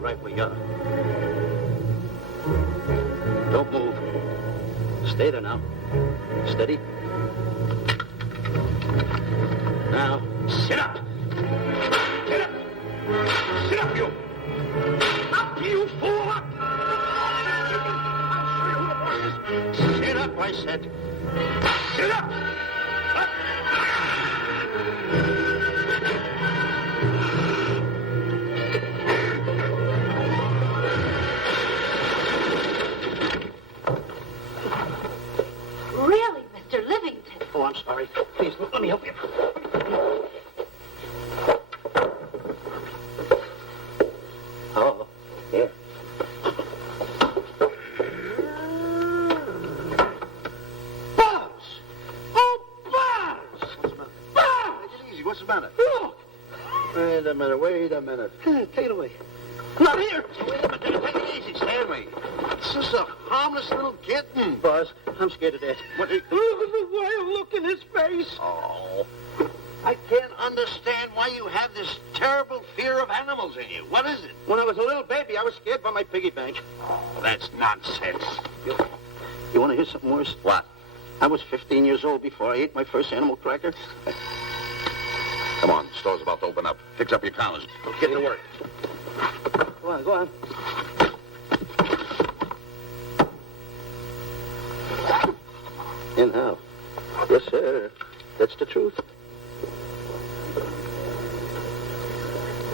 right where you are. Don't move. Stay there now. Steady. Now, sit up. Sit up. Sit up, you. Up, you fool. Up. I'll show you who the boss is. Sit up, I said. Sit up. Up. Really, Mr. Livington? Oh, I'm sorry. Please, let me help you. Oh, here. Buzz! Oh, Buzz! What's the matter? Buzz! Take it easy. What's the matter? Look! Wait a minute. Take it away. Not here! Wait a minute. Take it easy, Stanley. It's just a harmless little kitten. Buzz, I'm scared to death. What? Look at the wild look in his face. Oh. I can't understand why you have this terrible fear of animals in you. What is it? When I was a little baby, I was scared by my piggy bank. Oh, that's nonsense. You want to hear something worse? What? I was 15 years old before I ate my first animal cracker. Come on, the store's about to open up. Fix up your counters. Get to work. Go on. And how? Yes, sir. That's the truth.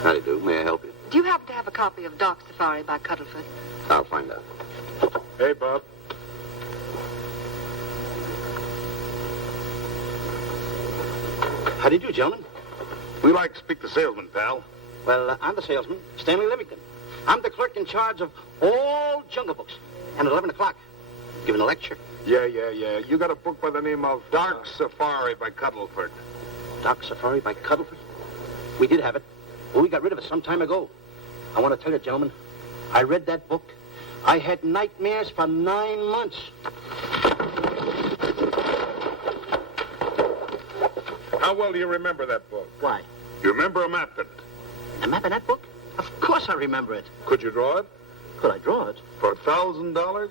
How do you do? May I help you? Do you happen to have a copy of Doc Safari by Cuddlefoot? I'll find out. Hey, Bob. How do you do, gentlemen? We like to speak to salesman, pal. Well, I'm the salesman, Stanley Livington. I'm the clerk in charge of all Jungle Books. And at 11 o'clock, giving a lecture. Yeah. You got a book by the name of Dark Safari by Cuddlefoot. Doc Safari by Cuddlefoot? We did have it, but we got rid of it some time ago. I want to tell you, gentlemen, I read that book. I had nightmares for 9 months. How well do you remember that book? Why? You remember a map in it? A map in that book? Of course I remember it. Could you draw it? Could I draw it? For $1,000?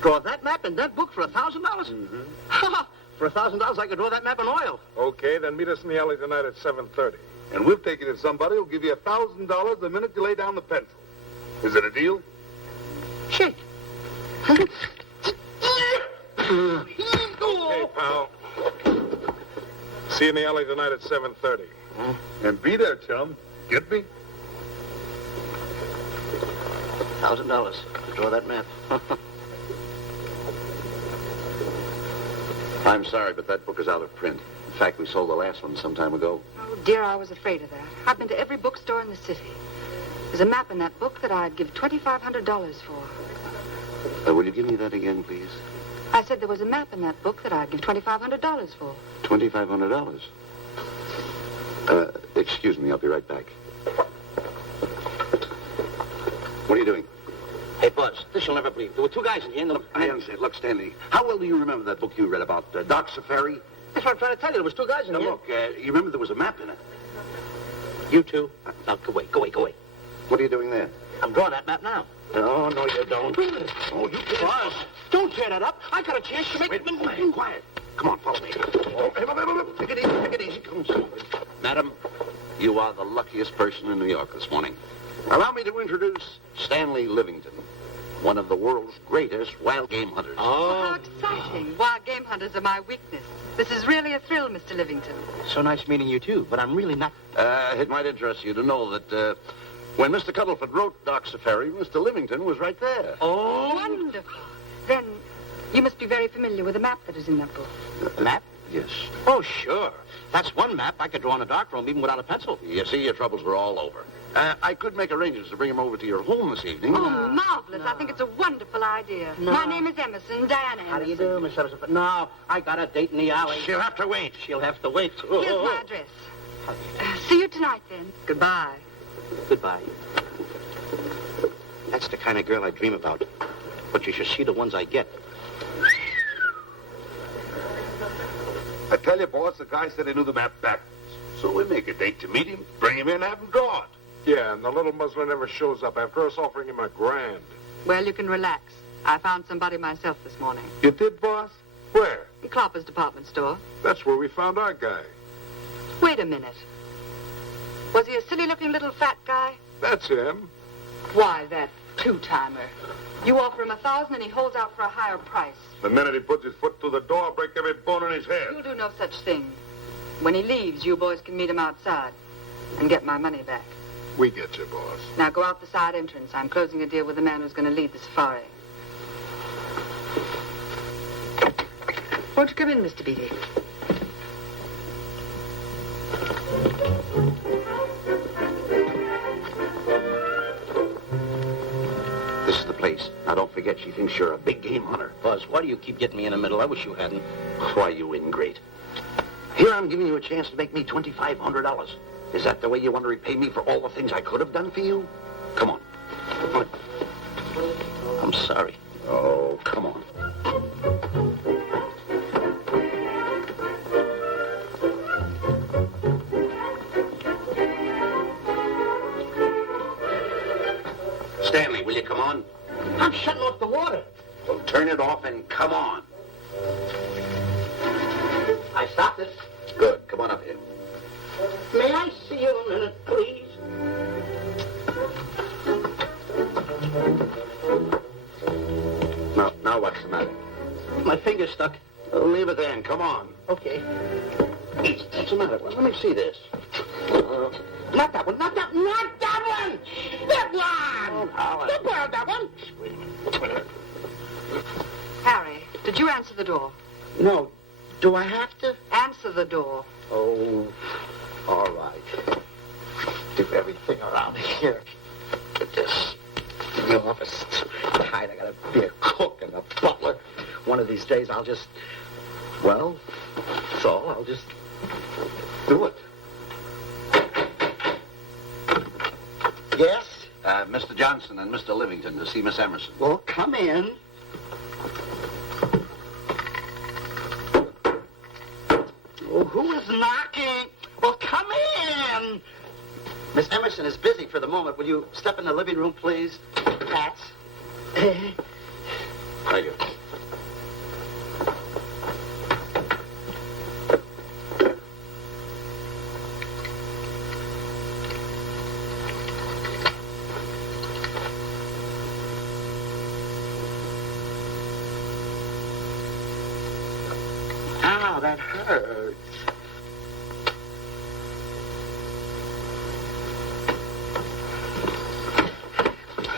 Draw that map in that book for $1,000? Mm-hmm. For $1,000, I could draw that map in oil. Okay, then meet us in the alley tonight at 7:30. And we'll take you to somebody who'll give you $1,000 the minute you lay down the pencil. Is it a deal? Shake. Okay, pal. See you in the alley tonight at 7:30. And be there, chum. Get me? $1,000 to draw that map. I'm sorry, but that book is out of print. In fact, we sold the last one some time ago. Oh, dear, I was afraid of that. I've been to every bookstore in the city. There's a map in that book that I'd give $2,500 for. Will you give me that again, please? I said there was a map in that book that I'd give $2,500 for. $2,500. Excuse me, I'll be right back. What are you doing? Hey, Buzz, this you'll never believe. There were two guys in here. And I understand. Look, Stanley, how well do you remember that book you read about Doc Safari? That's what I'm trying to tell you. There was two guys in Now, here. look, you remember there was a map in it. You two. Now, go away. What are you doing there? I'm drawing that map now. No, you don't. Oh, you Buzz, don't tear that up. I got a chance to make... Wait, quiet. Come on, follow me. Oh, hey, take it easy. Come on. Madam, you are the luckiest person in New York this morning. Allow me to introduce Stanley Livington, one of the world's greatest wild game hunters. Oh, how exciting. Wild game hunters are my weakness. This is really a thrill, Mr. Livington. So nice meeting you, too, but I'm really not... It might interest you to know that when Mr. Cuddlefoot wrote Doc Safari, Mr. Livington was right there. Oh! Wonderful. Then you must be very familiar with the map that is in that book. Map? Yes. Oh, sure. That's one map I could draw in a darkroom even without a pencil. You see, your troubles were all over. I could make arrangements to bring him over to your home this evening. Oh, marvelous. I think it's a wonderful idea. No. My name is Emerson, Diana Emerson. How do you do, Miss Emerson? No, I got a date in the alley. She'll have to wait. She'll have to wait. Here's my address. See you tonight, then. Goodbye. Goodbye. That's the kind of girl I dream about. But you should see the ones I get. I tell you, boss, the guy said he knew the map backwards. So we make a date to meet him, bring him in, have him draw it. Yeah, and the little muzzler never shows up after us offering him $1,000. Well, you can relax. I found somebody myself this morning. You did, boss? Where? In Clopper's department store. That's where we found our guy. Wait a minute. Was he a silly-looking little fat guy? That's him. Why, that two-timer. You offer him $1,000 and he holds out for a higher price. The minute he puts his foot through the door, I'll break every bone in his head. You'll do no such thing. When he leaves, you boys can meet him outside and get my money back. We get you, boss. Now go out the side entrance. I'm closing a deal with the man who's going to lead the safari. Won't you come in, Mr. Beatty? This is the place. Now, don't forget, she thinks you're a big game hunter. Buzz, why do you keep getting me in the middle? I wish you hadn't. Why, you ingrate. Here I'm giving you a chance to make me $2,500. Is that the way you want to repay me for all the things I could have done for you? Come on. Come on. I'm sorry. Oh, come on. Stanley, will you come on? I'm shutting off the water. Well, turn it off and come on. I stopped it. Good. Come on up here. May I see you a minute, please? Now what's the matter? My finger's stuck. Leave it there and come on. Okay. What's the matter? Well, let me see this. Not that one. Not that one. Not that one. That one. Now, You borrowed that one. Wait a minute. Harry, did you answer the door? No. Do I have to? Answer the door. Oh, all right. Do everything around here. Get this. The office is tight. I gotta be a cook and a butler. One of these days I'll just, well, that's all. I'll just do it. Yes? Mr. Johnson and Mr. Livington to see Miss Emerson. Well, come in. Oh, who is knocking? Well, come in. Miss Emerson is busy for the moment. Will you step in the living room, please? Hats. Thank you. Ow, that hurts.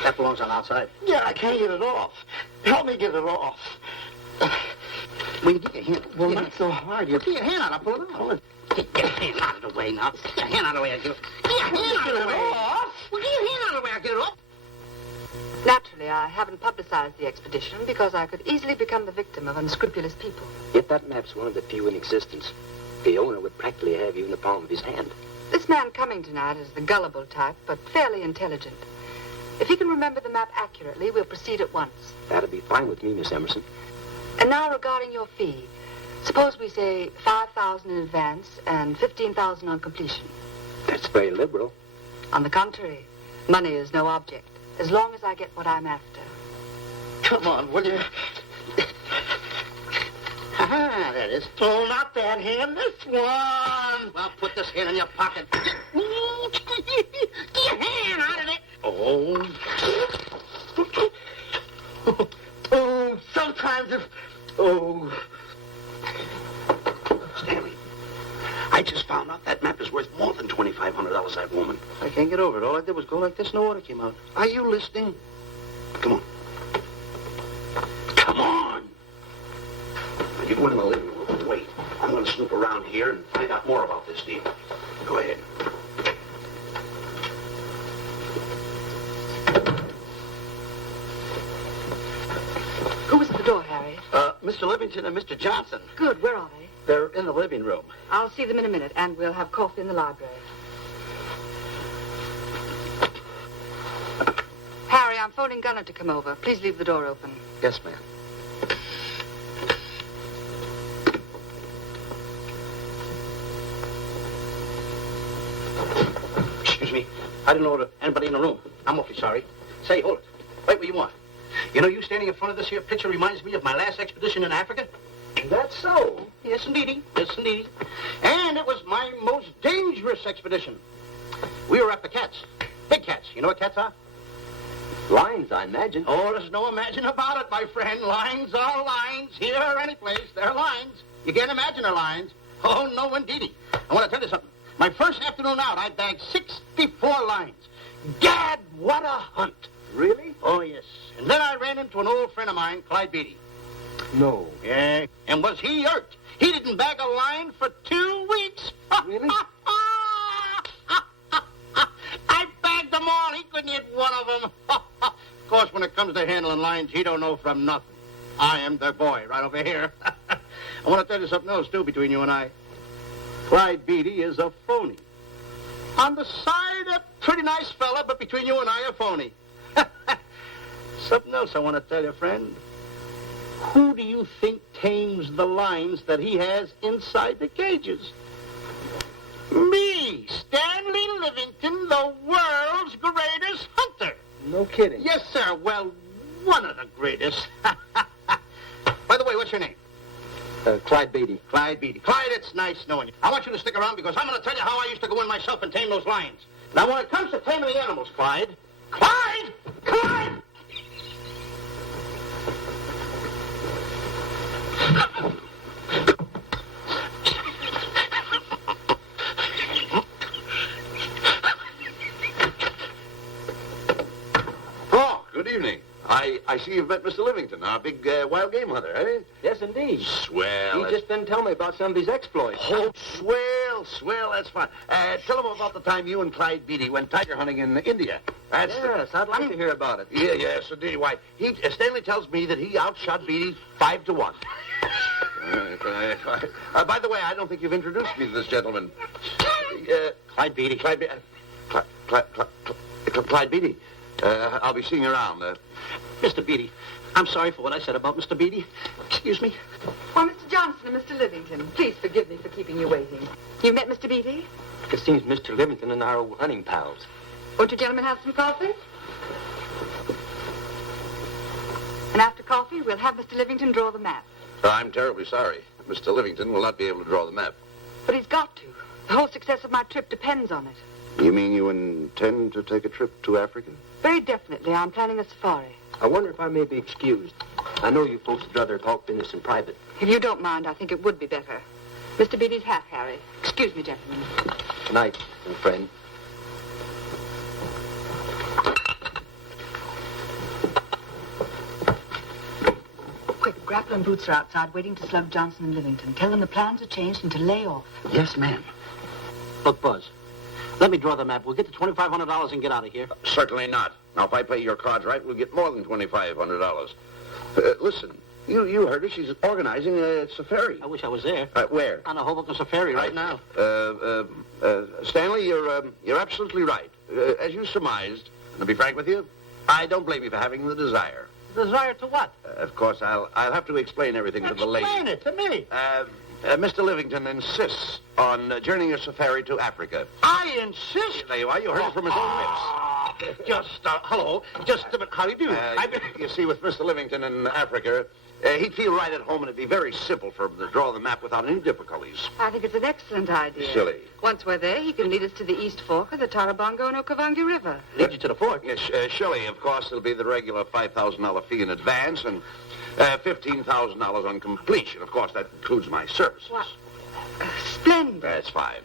That belongs on outside. Yeah, I can't get it off. Help me get it off. Will you get your hand? Well, not so hard. You get your hand out. I'll pull it off. Get your hand out of the way now. Get your hand out of the way. I'll get it. Get your hand out of the way. Off. Well, get your hand out of the way. I'll get it off. Naturally, I haven't publicized the expedition because I could easily become the victim of unscrupulous people. Yet that map's one of the few in existence. The owner would practically have you in the palm of his hand. This man coming tonight is the gullible type, but fairly intelligent. If he can remember the map accurately, we'll proceed at once. That'd be fine with me, Miss Emerson. And now regarding your fee. Suppose we say $5,000 in advance and $15,000 on completion. That's very liberal. On the contrary, money is no object, as long as I get what I'm after. Come on, will you? Ah, that is. Oh, not that hand. This one. Well, put this hand in your pocket. Get your hand out of it. Oh. Oh, sometimes if... Oh. Stanley, I just found out that map is worth more than $2,500, that woman. I can't get over it. All I did was go like this and the water came out. Are you listening? Come on. Come on. Now, you go in the living room and wait. I'm going to snoop around here and find out more about this deal. Go ahead. Who was at the door, Harry? Mr. Livington and Mr. Johnson. Good, where are they? They're in the living room. I'll see them in a minute, and we'll have coffee in the library. Harry, I'm phoning Gunner to come over. Please leave the door open. Yes, ma'am. Excuse me. I didn't know anybody in the room. I'm awfully sorry. Say, hold it. Wait where you are. You know, you standing in front of this here picture reminds me of my last expedition in Africa. That's so. Yes, indeedy. Yes, indeedy. And it was my most dangerous expedition. We were after cats. Big cats. You know what cats are? Lions, I imagine. Oh, there's no imagine about it, my friend. Lines are lines. Here or any place, they're lines. You can't imagine they're lines. Oh, no, indeedy. I want to tell you something. My first afternoon out, I bagged 64 lines. Gad, what a hunt. Really? Oh, yes. And then I ran into an old friend of mine, Clyde Beatty. No. Yeah. And was he irked? He didn't bag a line for 2 weeks. Really? I bagged them all. He couldn't hit one of them. Of course, when it comes to handling lines, he don't know from nothing. I am the boy right over here. I want to tell you something else, too, between you and I. Clyde Beatty is a phony. On the side, a pretty nice fella, but between you and I, a phony. Something else I want to tell you, friend. Who do you think tames the lines that he has inside the cages? Me, Stanley Livington, the world's greatest hunter. No kidding. Yes, sir. Well, one of the greatest. By the way, what's your name? Clyde Beatty. Clyde Beatty. Clyde, it's nice knowing you. I want you to stick around because I'm going to tell you how I used to go in myself and tame those lions. Now, when it comes to taming the animals, Clyde... Clyde! Clyde! Oh, good evening. I see you've met Mr. Livington, our big wild game hunter, eh? Yes, indeed. Swell. He just been telling me about some of his exploits. Oh, swell, that's fine. Tell him about the time you and Clyde Beatty went tiger hunting in India. That's Yes, I'd like to hear about it. Yes, indeed. Why, Stanley tells me that he outshot Beatty 5-1. By the way, I don't think you've introduced me to this gentleman. Clyde Beatty. Clyde Beatty. I'll be seeing you around. Mr. Beatty, I'm sorry for what I said about Mr. Beatty. Excuse me. Why, Mr. Johnson and Mr. Livington, please forgive me for keeping you waiting. You met Mr. Beatty? It seems Mr. Livington and our old hunting pals. Won't you gentlemen have some coffee? And after coffee, we'll have Mr. Livington draw the map. I'm terribly sorry. Mr. Livington will not be able to draw the map. But he's got to. The whole success of my trip depends on it. You mean you intend to take a trip to Africa? Very definitely. I'm planning a safari. I wonder if I may be excused. I know you folks would rather talk business in private. If you don't mind, I think it would be better. Mr. Beatty's hat, Harry. Excuse me, gentlemen. Good night, old friend. Quick, Grapple and Boots are outside waiting to slug Johnson and Livington. Tell them the plans are changed and to lay off. Yes, ma'am. Look, Buzz, let me draw the map. We'll get the $2,500 and get out of here. Certainly not. Now, if I play your cards right, we'll get more than $2,500. Listen, you heard her. She's organizing a safari. I wish I was there. Where? On a Hoboken safari right now. Stanley, you're absolutely right. As you surmised, and to be frank with you, I don't blame you for having the desire. Desire to what? Of course, I'll have to explain everything to the lady. Explain it to me. Mr. Livington insists on journeying a safari to Africa. I insist. There you are. You heard it from his own lips. Hello. Just a minute. How do you do? You see, with Mr. Livington in Africa, he'd feel right at home, and it'd be very simple for him to draw the map without any difficulties. I think it's an excellent idea. Silly. Once we're there, he can lead us to the East Fork of the Tarabongo and Okavango River. Lead you to the fort. Yes, Shelley, of course, it'll be the regular $5,000 fee in advance and $15,000 on completion. Of course, that includes my services. What? Splendid. That's fine.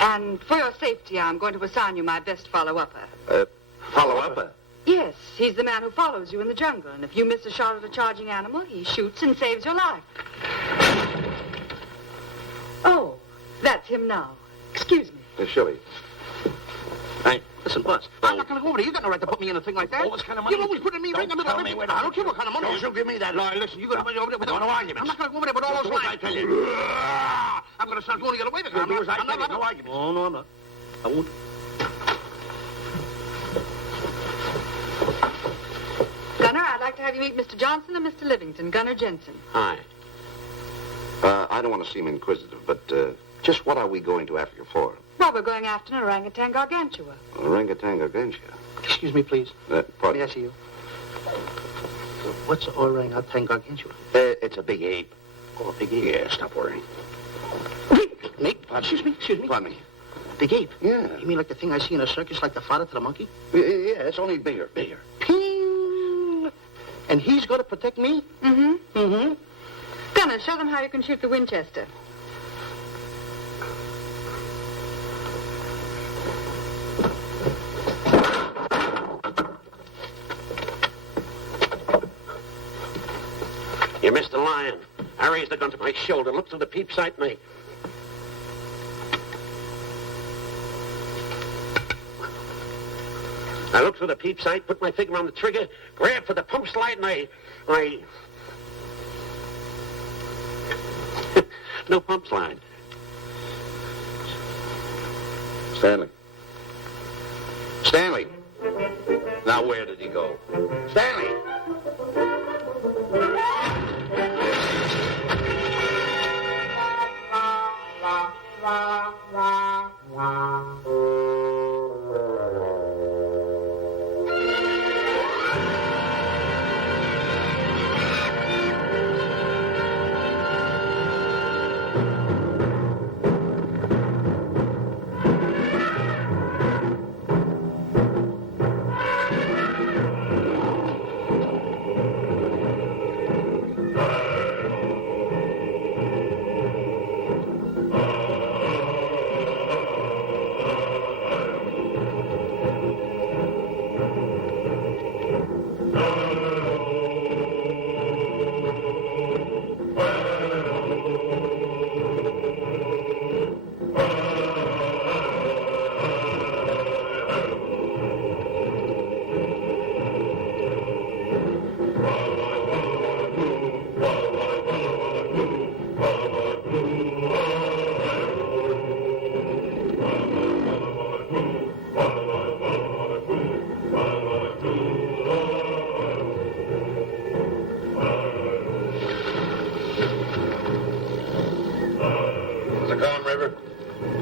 And for your safety, I'm going to assign you my best follow-upper. Follow-up? Yes, he's the man who follows you in the jungle. And if you miss a shot at a charging animal, he shoots and saves your life. Oh, that's him now. Excuse me. Shelley. Hey, listen, Buzz. I'm not going to go over there. You got no right to put me in a thing like that. Oh, what kind of money? You're always putting me right in the middle of Tell me everything. when I don't care what kind of money. Don't you give me that. No, listen, you're going to be over there with No arguments. I'm not going to go over there with all those Do as lines. I tell you. I'm going to start going to get away with it. Do as I I'm tell you. not. No arguments. No, I'm not. I won't. Gunner, I'd like to have you meet Mr. Johnson and Mr. Livington, Gunner Jensen. Hi. I don't want to seem inquisitive, but Just what are we going to Africa for? Well, we're going after an orangutan gargantua. Orangutan gargantua. Excuse me, please. Pardon? May I see you? What's orangutan gargantua? It's a big ape. Oh, a big ape. Yeah, stop worrying. Nick, excuse me. Pardon me. Big ape? Yeah. You mean like the thing I see in a circus, like the fodder to the monkey? Yeah, it's only bigger. Ping! And he's going to protect me? Mm-hmm. Mm-hmm. Gunner, show them how you can shoot the Winchester. You missed the lion. I raised the gun to my shoulder, looked through the peep sight, and I looked through the peep sight, put my finger on the trigger, grabbed for the pump slide, and I... No pump slide. Stanley. Stanley. Now where did he go? Stanley!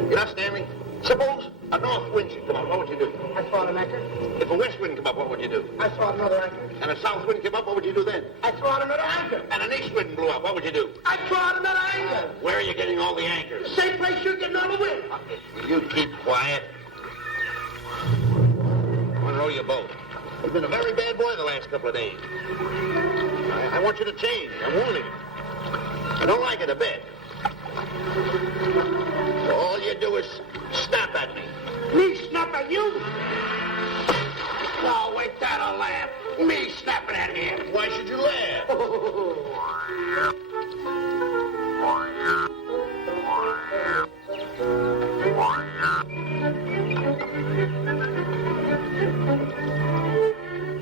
You know, Stanley, suppose a north wind should come up, what would you do? I throw out an anchor. If a west wind come up, what would you do? I throw out another anchor. And a south wind came up, what would you do then? I throw out another anchor. And an east wind blew up, what would you do? I throw out another anchor. Where are you getting all the anchors? Same place you're getting all the wind. You keep quiet. I want to row your boat. You've been a very bad boy the last couple of days. I want you to change. I'm warning you. I don't like it a bit. So all you do is snap at me. Me snap at you? Oh, wait, that'll laugh. Me snapping at him. Why should you laugh?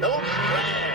Don't splash.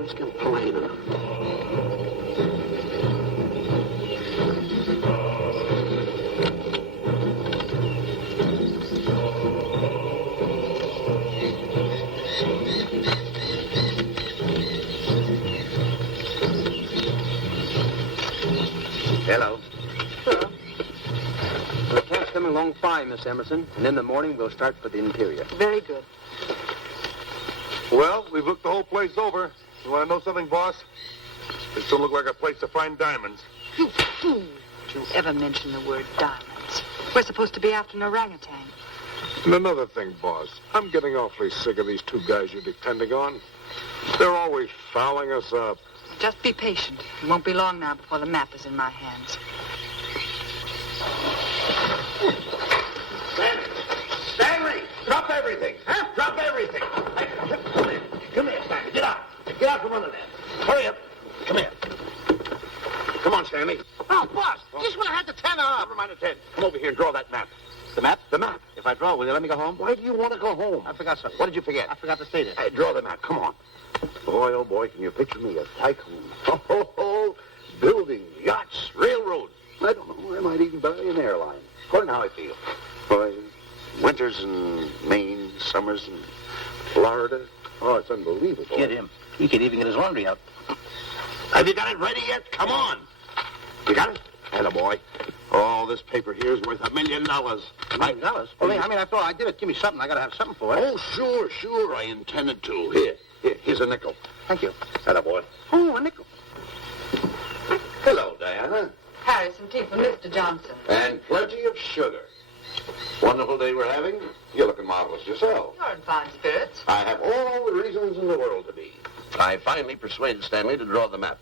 on, he's complaining. Hello. Hello. The camp's coming along fine, Miss Emerson. And in the morning, we'll start for the interior. Very good. Well, we've looked the whole place over. You want to know something, boss? This don't look like a place to find diamonds. You fool. Don't you ever mention the word diamonds. We're supposed to be after an orangutan. And another thing, boss. I'm getting awfully sick of these two guys you're depending on. They're always fouling us up. Just be patient. It won't be long now before the map is in my hands. Stanley! Drop everything! Huh? Drop everything! Hey, come here. Come here, Stanley. Get out. Get out from under there. Hurry up. Come here. Come on, Stanley. Oh, boss, just when I had the 10 off. Never mind the 10. Come over here and draw that map. The map? The map. If I draw, will you let me go home? Why do you want to go home? I forgot something. What did you forget? I forgot to state it. Hey, draw the map. Come on. Boy, oh boy, can you picture me a tycoon? Oh, buildings, yachts, railroads. I don't know. I might even buy an airline. According to how I feel. Boy, winters in Maine, summers in Florida. Oh, it's unbelievable. Get him. He could even get his laundry out. Have you got it ready yet? Come on. You got it? Attaboy. Oh, this paper here is worth $1 million. $1 million? Well, I mean, after all, I did it. Give me something. I got to have something for it. Oh, sure. I intended to. Here's a nickel. Thank you. Attaboy. Oh, a nickel. Hello, Diana. Harry, some tea for Mr. Johnson. And plenty of sugar. Wonderful day we're having. You're looking marvelous yourself. You're in fine spirits. I have all the reasons in the world to be. I finally persuaded Stanley to draw the map.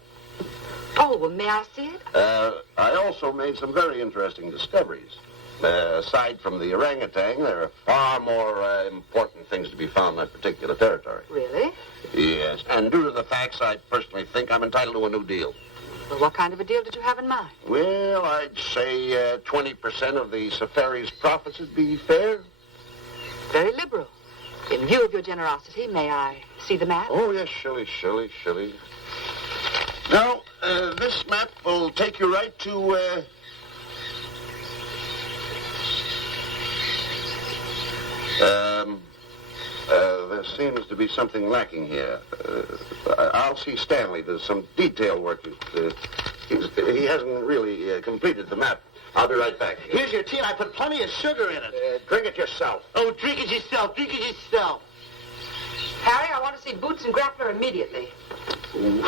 Oh, well, may I see it? I also made some very interesting discoveries. Aside from the orangutan, there are far more important things to be found in that particular territory. Really? Yes, and due to the facts, I personally think I'm entitled to a new deal. Well, what kind of a deal did you have in mind? Well, I'd say 20% of the safari's profits would be fair. Very liberal. In view of your generosity, may I see the map? Oh, yes, Shirley. Now, this map will take you right to, there seems to be something lacking here. I'll see Stanley. There's some detail work. He hasn't really completed the map. I'll be right back. Here's your tea, and I put plenty of sugar in it. Drink it yourself. Oh, drink it yourself. Harry, I want to see Boots and Grappler immediately. Ooh,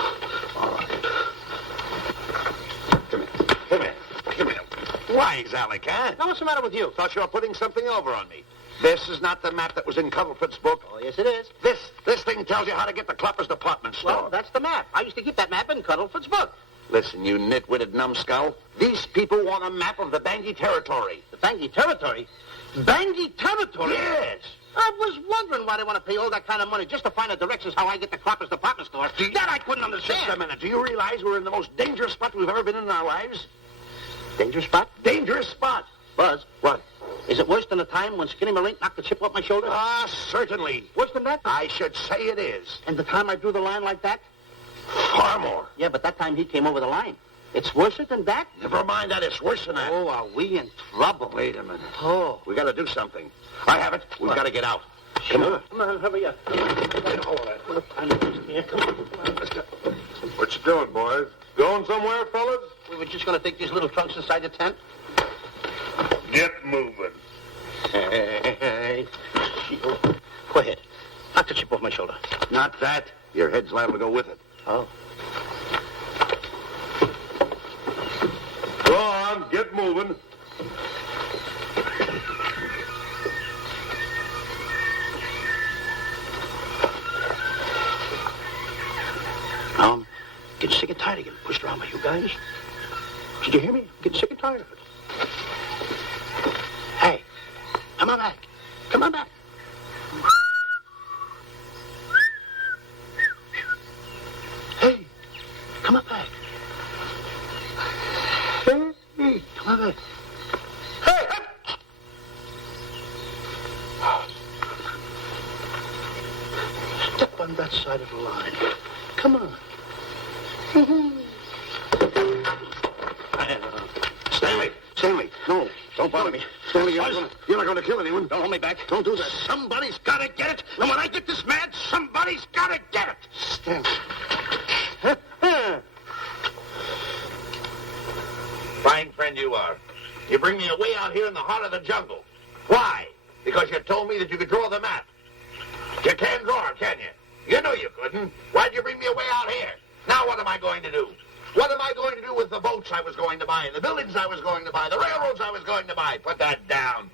all right. Come here. Why, Alec, huh? Now, what's the matter with you? Thought you were putting something over on me. This is not the map that was in Cuddlefoot's book. Oh, yes, it is. This thing tells you how to get the Clappers department store. Well, that's the map. I used to keep that map in Cuddlefoot's book. Listen, you nitwitted numbskull. These people want a map of the Bangui territory. The Bangui territory? Bangui territory? Yes. I was wondering why they want to pay all that kind of money just to find the directions how I get the Clappers department store. That I couldn't understand. Just a minute. Do you realize we're in the most dangerous spot we've ever been in our lives? Dangerous spot? Dangerous spot. Buzz. What? Is it worse than the time when Skinny Malink knocked the chip off my shoulder? Ah, certainly. Worse than that? I should say it is. And the time I drew the line like that? Far more. Yeah, but that time he came over the line. It's worse than that? Never mind that. It's worse than that. Oh, are we in trouble? Wait a minute. Oh. We got to do something. I have it. We've got to get out. Come on. Come on, hurry up. What you doing, boys? Going somewhere, fellas? We were just going to take these little trunks inside the tent. Get moving. Hey. Go ahead. Knock the chip off my shoulder. Not that. Your head's liable to go with it. Oh. Go on, get moving. I'm getting sick and tired of getting pushed around by you guys. Did you hear me? I'm getting sick and tired of it. Hey, come on back. Come on back. Hey, come on back. Hey, come on back. Hey, hey. Step on that side of the line. Come on. Stanley, no. Don't bother me. Stanley, you're not going to kill anyone. Don't hold me back. Don't do that. Somebody's got to get it. And when I get this mad, somebody's got to get it. Stanley. Fine friend you are. You bring me away out here in the heart of the jungle. Why? Because you told me that you could draw the map. You can't draw, can you? You knew you couldn't. Why'd you bring me away out here? Now what am I going to do? What am I going to do with the boats I was going to buy, the buildings I was going to buy, the railroads I was going to buy? Put that down.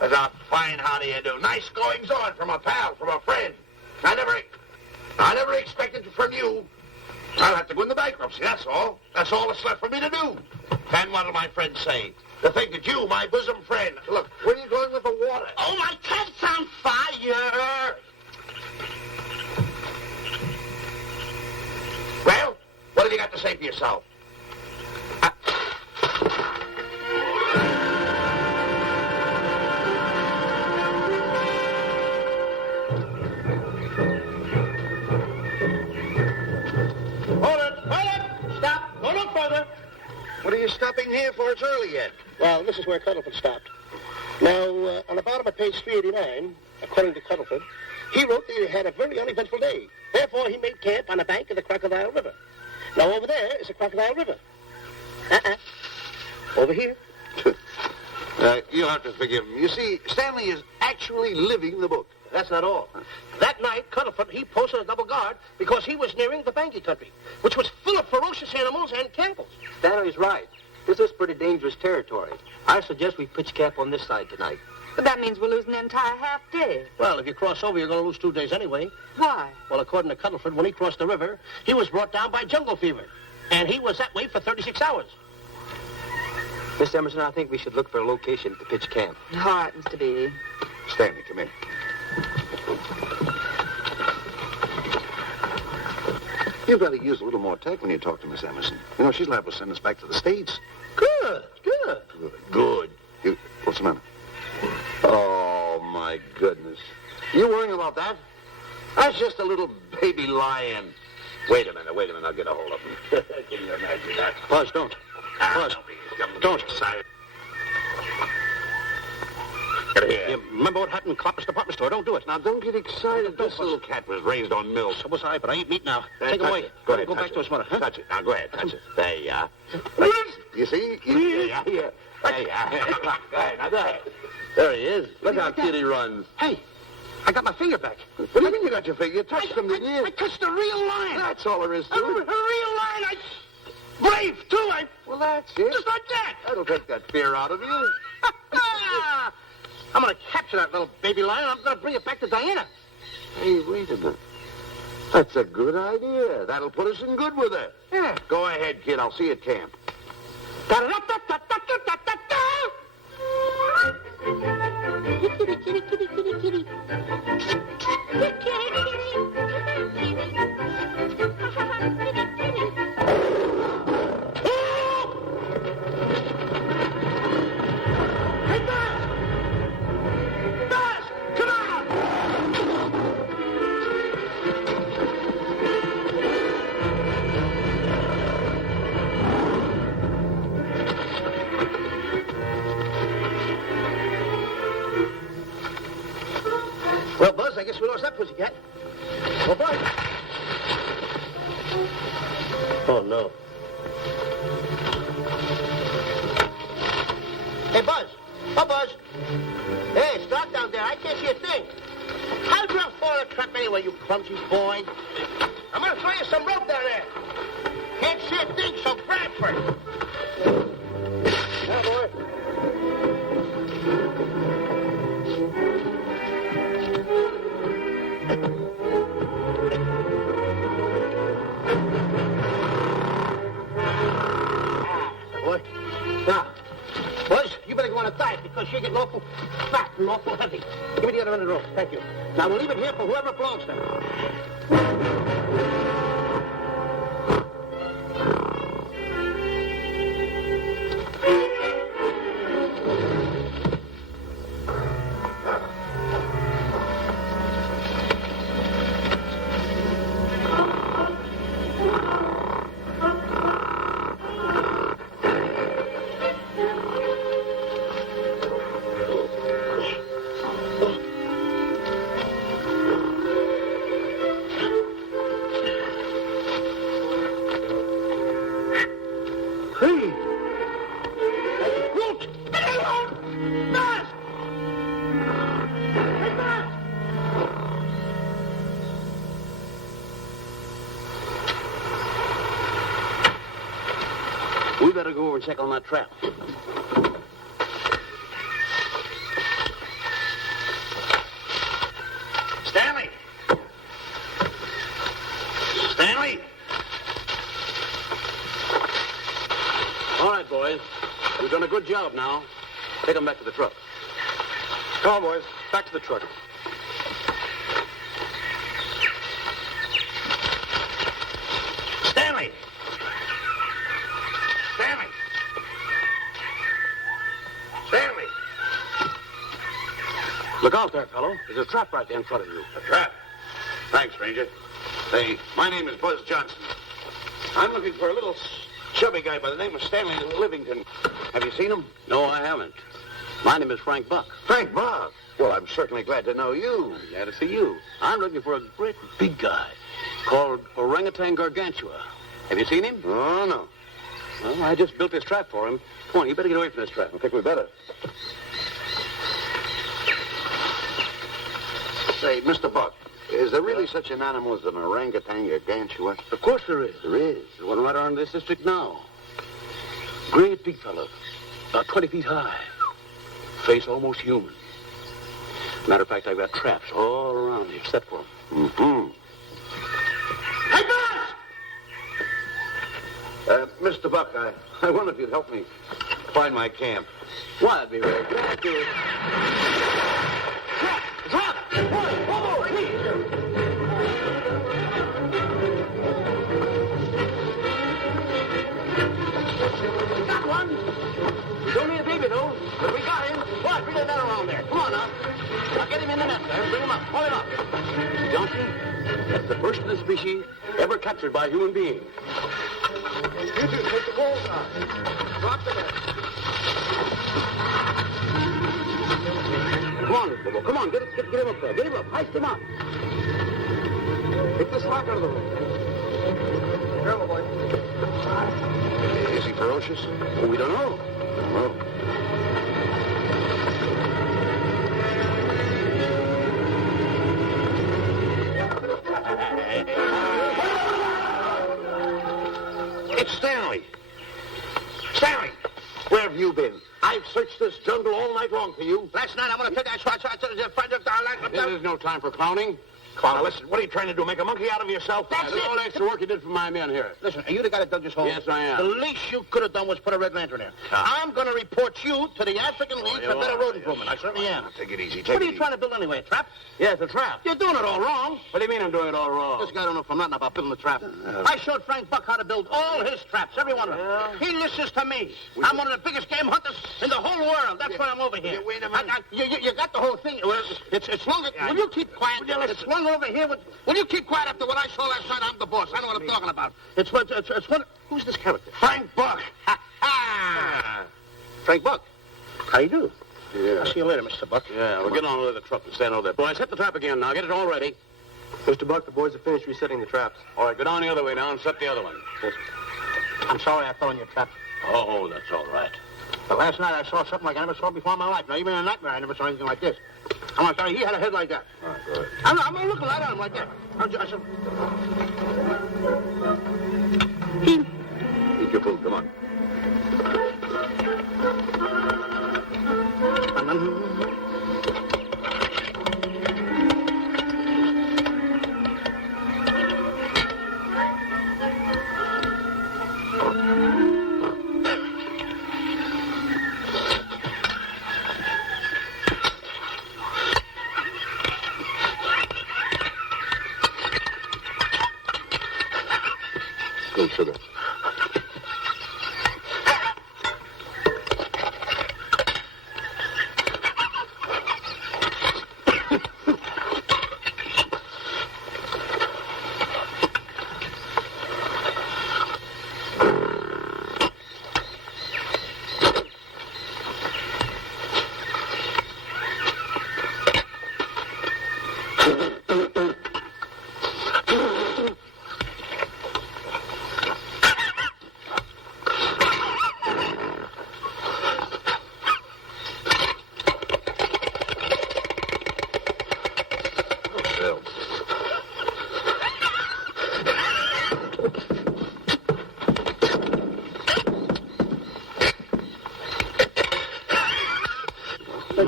That's a fine how do you do. Nice goings on from a pal, from a friend. I never expected from you. I'll have to go into bankruptcy, that's all. That's all that's left for me to do. And what'll my friends say? To think that you, my bosom friend... Look, where are you going with the water? Oh, my cat's on fire. Well, what have you got to say for yourself? Hold it. Stop. Go no further. What are you stopping here for? It's early yet. Well, this is where Cuddlefoot stopped. Now, on the bottom of page 389, according to Cuddlefoot, he wrote that he had a very uneventful day. Therefore, he made camp on the bank of the Crocodile River. Now, over there is the Crocodile River. Over here. You'll have to forgive him. You see, Stanley is actually living the book. That's not all. That night, Cuddlefoot, he posted a double guard because he was nearing the Banky country, which was full of ferocious animals and cannibals. Stanley's right. This is pretty dangerous territory. I suggest we pitch camp on this side tonight. But that means we're losing an entire half day. Well, if you cross over, you're going to lose 2 days anyway. Why? Well, according to Cuddlefoot, when he crossed the river, he was brought down by jungle fever. And he was that way for 36 hours. Miss Emerson, I think we should look for a location to pitch camp. All right, Mr. B. Stanley, come in. You've got to use a little more tact when you talk to Miss Emerson. You know, she's liable to send us back to the States. Good. What's the matter? Oh, my goodness. You worrying about that? That's just a little baby lion. Wait a minute. I'll get a hold of him. Can you imagine that? Buzz, don't. Buzz, don't. Get here. You remember what happened in Copper's department store? Don't do it. Now, don't get excited. This little cat was raised on milk. So was I, but I eat meat now. Take him Touch away. it. Go ahead, Go touch back it. to his mother. Huh? Touch it. Now, go ahead. Touch it. There you are. You see? There you are. There you are. Go ahead. Now, go ahead. There he is. Look how cute he runs. Hey, I got my finger back. What do you mean you got your finger? You touched him, didn't you? I touched a real lion. That's all there is to A it. real lion. Brave, too. Well, that's it. Just like that. That'll take that fear out of you. I'm going to capture that little baby lion. I'm going to bring it back to Diana. Hey, wait a minute. That's a good idea. That'll put us in good with her. Yeah. Go ahead, kid. I'll see you at camp. Kitty, kitty, kitty, kitty, kitty. Kitty, Hey, Buzz! Buzz, come on! Well, Buzz, I guess we lost that pussycat. Well, Buzz. Oh, no. Hey, Buzz. Oh, Buzz. Hey, it's dark down there. I can't see a thing. How'd you fall a trap anyway, you clumsy boy? I'm going to throw you some rope down there. Can't see a thing, so grab for it. Yeah, boy. Boy. Now, Buzz, you better go on a diet because you're getting awful fat and awful heavy. Give me the other end of the rope. Thank you. Now, we'll leave it here for whoever it belongs to. better go over and check on that trap. Stanley! Stanley! All right, boys. We've done a good job now. Take them back to the truck. Come on, boys. Back to the truck. Stanley! Stanley! Stanley! Look out there, fellow. There's a trap right there in front of you. A trap. Thanks, Ranger. Say, my name is Buzz Johnson. I'm looking for a little chubby guy by the name of Stanley Livington. Have you seen him? No, I haven't. My name is Frank Buck. Frank Buck. Well, I'm certainly glad to know you. Glad to see you. I'm looking for a great big guy called Orangutan Gargantua. Have you seen him? Oh, no. Well, I just built this trap for him. Come on, you better get away from this trap. I think we better. Say, Mr. Buck, is there really such an animal as an orangutan gargantua? Of course there is. There is. There's one right around in this district now. Great big fellow, about 20 feet high. Face almost human. Matter of fact, I've got traps all around here set for him. Mm-hmm. Hey, Buzz! Mr. Buck, I wonder if you'd help me find my camp. Why, I'd be very glad to. Trap! Trap! Whoa, please! Got one! He's only a baby, though, but we got him. What? Bring that around there. Come on, now. Now, get him in the net there. Bring him up. Hold him up. Johnson, that's the first of the species ever captured by a human being. You two take the poles out. Drop the net. Come on, little boy. Come on. Get him up there. Get him up. Heist him up. Take the slack out of the room. Careful, boy. Is he ferocious? Well, we don't know. No. It's Stanley. Stanley, where have you been? I've searched this jungle all night long for you. Last night, I'm going to take that shot. This is no time for clowning. Come on, now listen. What are you trying to do? Make a monkey out of yourself? That's Look it. at all the extra work you did for my men here. Listen, are you the guy that dug this hole? Yes, I am. The least you could have done was put a red lantern there. I'm going to report you to the African League for better road improvement. I certainly am. Take it easy. What are you trying to build anyway, a trap? Yes, a trap. You're doing it all wrong. What do you mean I'm doing it all wrong? This guy don't know from nothing about building a trap. I showed Frank Buck how to build all his traps, every one of them. Yeah. He listens to me. I'm one of the biggest game hunters in the whole world. That's why I'm over here. Wait a minute. You got the whole thing. Well, it's longer. Will you keep quiet? It's swung over here. Will you keep quiet after what I saw last night? I'm the boss. I know what I'm talking about. It's what? Who's this character? Frank Buck. Ha ha! Frank Buck. How do you do? Yeah. I'll see you later, Mr. Buck. Yeah, we're getting on with the truck and stand over there. Boys, set the trap again now. Get it all ready. Mr. Buck, the boys have finished resetting the traps. All right, go down the other way now and set the other one. I'm sorry I fell in your trap. Oh, that's all right. But last night I saw something like I never saw before in my life. Now, even in a nightmare, I never saw anything like this. I want to tell you, he had a head like that. All right, go ahead. I'm looking right at him like that. I said, Eat your food. Come on. No sugar.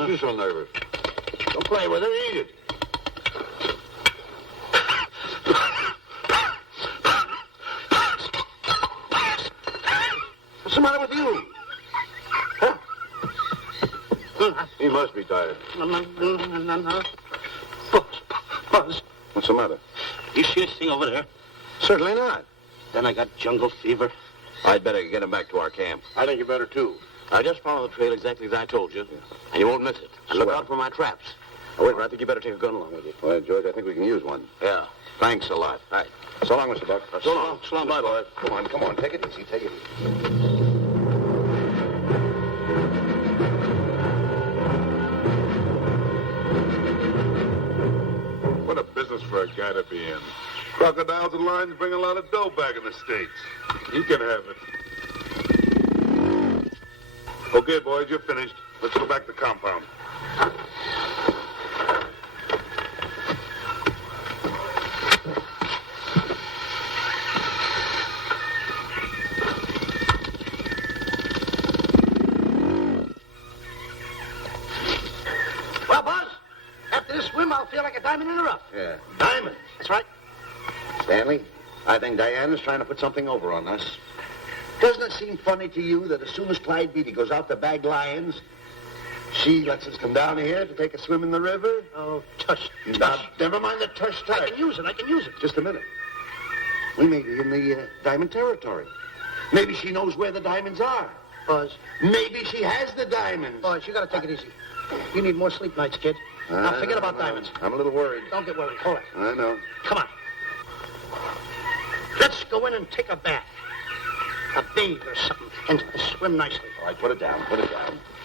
Don't be so nervous. Don't play with it. Eat it. What's the matter with you? Huh? He must be tired. Buzz, What's the matter? you see this thing over there? Certainly not. Then I got jungle fever. I'd better get him back to our camp. I think you better, too. Now, just follow the trail exactly as I told you, and you won't miss it. And look out for my traps. Oh, wait a minute. I think you better take a gun along with you. Well, George, I think we can use one. Yeah. Thanks a lot. All right. So long, Mr. Buck. So long. So long. Bye, boys. Come on. Take it easy. Take it easy. What a business for a guy to be in. Crocodiles and lions bring a lot of dough back in the States. You can have it. Okay, boys, you're finished. Let's go back to the compound. Well, Buzz, after this swim, I'll feel like a diamond in the rough. Yeah. Diamond. That's right. Stanley, I think Diana's trying to put something over on us. Doesn't it seem funny to you that as soon as Clyde Beatty goes out to bag lions, she lets us come down here to take a swim in the river? Oh, tush. Now, never mind the tush. I can use it. Just a minute. We may be in the diamond territory. Maybe she knows where the diamonds are. Buzz. Maybe she has the diamonds. Buzz, you gotta take it easy. You need more sleep nights, kid. Now, forget about diamonds. I'm a little worried. Don't get worried. Hold it. I know. Come on. Let's go in and take a bath. A bathe or something. And swim nicely. All right, put it down.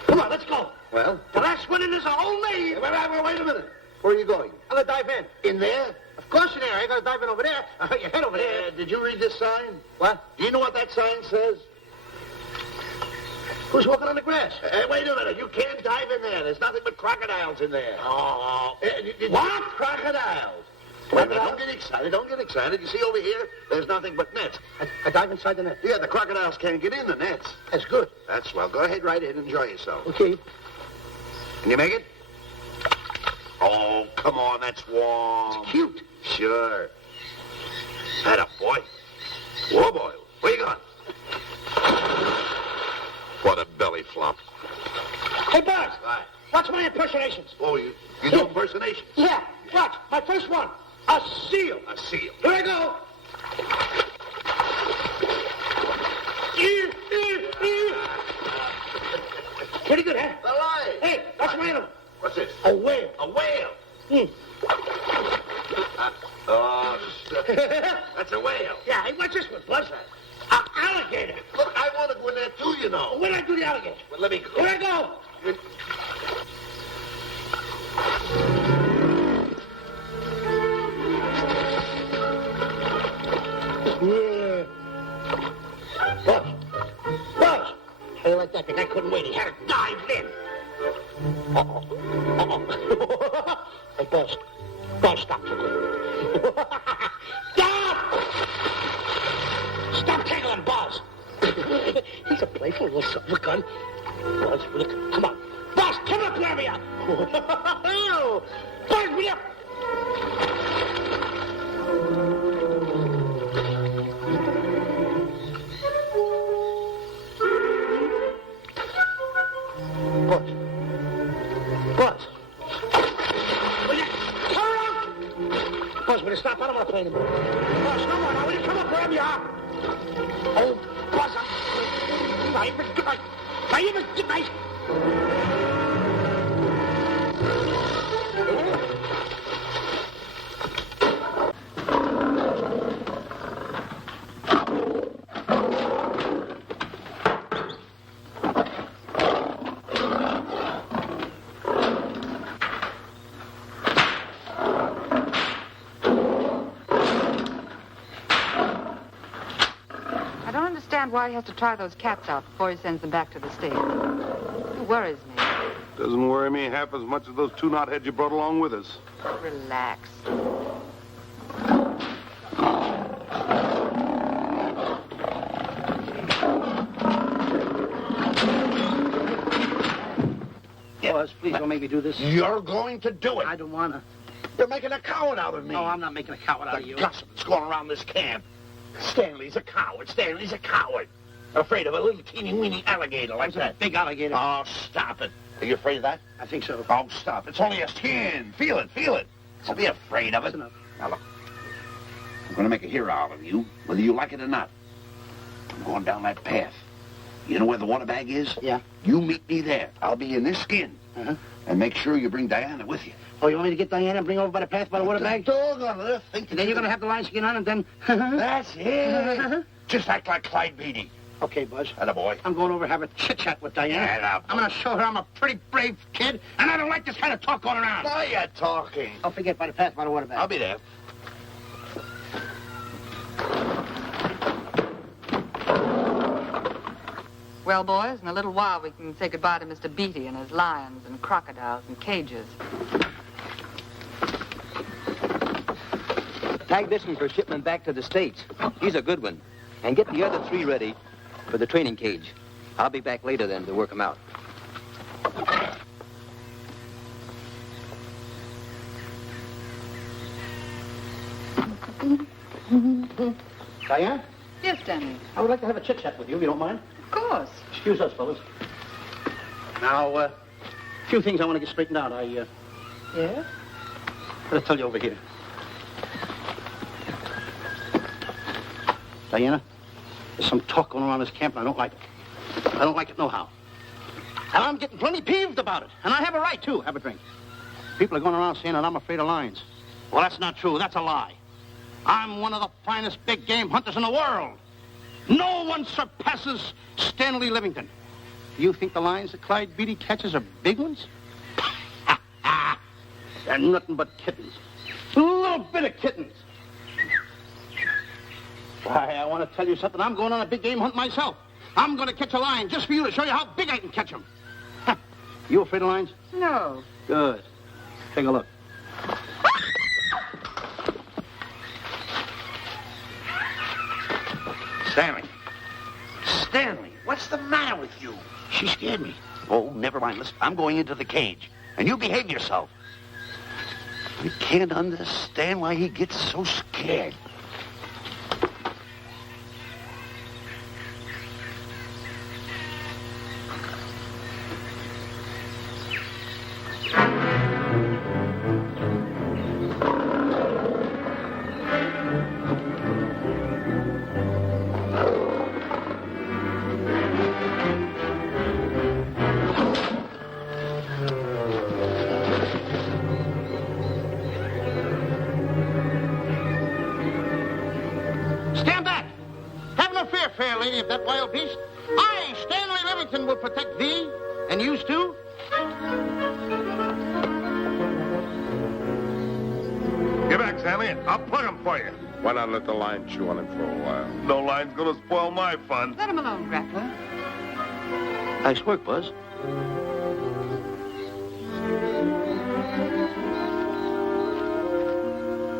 Come on, let's go. Well? The last one in is a whole maid. Wait a minute. Where are you going? I'm gonna dive in. In there? Of course in there. I ain't gonna dive in over there. Your head over there. Did you read this sign? What? Do you know what that sign says? Who's walking on the grass? Hey, wait a minute. You can't dive in there. There's nothing but crocodiles in there. Oh. What? Crocodiles? Wait a minute. Don't get excited. You see over here, there's nothing but nets. I dive inside the net. Yeah, the crocodiles can't get in the nets. That's good. That's swell. Go ahead right in. Enjoy yourself. Okay. Can you make it? Oh, come on. That's warm. It's cute. Sure. Atta boy. Whoa, boy. Where you going? What a belly flop. Hey, Buzz. Right. Watch my impersonations. Oh, you do impersonations? Yeah. Watch. My first one. A seal. A seal. Here I go. Pretty good, huh? The lion. Hey, that's my animal. What's this? A whale. A whale. Oh, that's a whale. Yeah, hey, what's this one, Buzz? An alligator. Look, I want to go in there too, you know. Where'd I do the alligator? Well, let me go. Here I go. Yeah. Buzz. Buzz. How you like that? The guy couldn't wait. He had to dive in. Hey, Buzz. Buzz, stop. Stop! Stop tickling Buzz. He's a playful little silver gun. Buzz, look, come on. Buzz, come up here, me up. Buzz, me up. Buzz. Buzz. Will you turn around? Buzz, will you stop? I don't want to play anymore. Buzz, no more. Now, will you come up wherever you are? Oh, Buzz, good night. I don't understand why he has to try those cats out before he sends them back to the state. It worries me. Doesn't worry me half as much as those two knotheads you brought along with us. Relax. Yeah, Buzz. Please don't make me do this. You're going to do it. I don't want to. You're making a coward out of me. No, I'm not making a coward out of The you. gossip that's going around this camp. Stanley's a coward. Stanley's a coward. Afraid of a little teeny-weeny alligator like that. Big alligator. Oh, stop it. Are you afraid of that? I think so. Oh, stop. It's only a skin. Feel it, feel it. Don't be afraid of it. That's enough. Now, look. I'm going to make a hero out of you, whether you like it or not. I'm going down that path. You know where the water bag is? Yeah. You meet me there. I'll be in this skin. Uh-huh. And make sure you bring Diana with you. Oh, you want me to get Diana and bring her over by the path by the water bag? Doggone it. And then you're going to have the lion skin on and then... That's it. Just act like Clyde Beatty. Okay, Buzz. Attaboy. I'm going over to have a chit-chat with Diana. Attaboy. I'm going to show her I'm a pretty brave kid, and I don't like this kind of talk going around. Now you're talking. Don't forget by the path by the water bag. I'll be there. Well, boys, in a little while we can say goodbye to Mr. Beatty and his lions and crocodiles and cages. Tag this one for shipment back to the States. He's a good one. And get the other 3 ready for the training cage. I'll be back later then to work them out. Diana, Yes, Stanley. I would like to have a chit-chat with you, if you don't mind. Of course. Excuse us, fellas. Now, a few things I want to get straightened out. Yes? Gotta tell you over here. Diana, there's some talk going around this camp, and I don't like it. I don't like it nohow. And I'm getting plenty peeved about it. And I have a right, too. Have a drink. People are going around saying that I'm afraid of lions. Well, that's not true. That's a lie. I'm one of the finest big game hunters in the world. No one surpasses Stanley Livington. Do you think the lions that Clyde Beatty catches are big ones? They're nothing but kittens. A little bit of kittens. Why, I want to tell you something. I'm going on a big game hunt myself. I'm going to catch a lion just for you to show you how big I can catch him. You afraid of lions? No. Good. Take a look. Stanley. Stanley, what's the matter with you? She scared me. Oh, never mind. Listen, I'm going into the cage. And you behave yourself. I can't understand why he gets so scared. Stand back! Have no fear, fair lady of that wild beast. I, Stanley Livington, will protect thee, and yous too. Get back, Stanley. I'll plug him for you. Why not let the lion chew on him for a while? No lion's gonna spoil my fun. Let him alone, Grappler. Nice work, Buzz.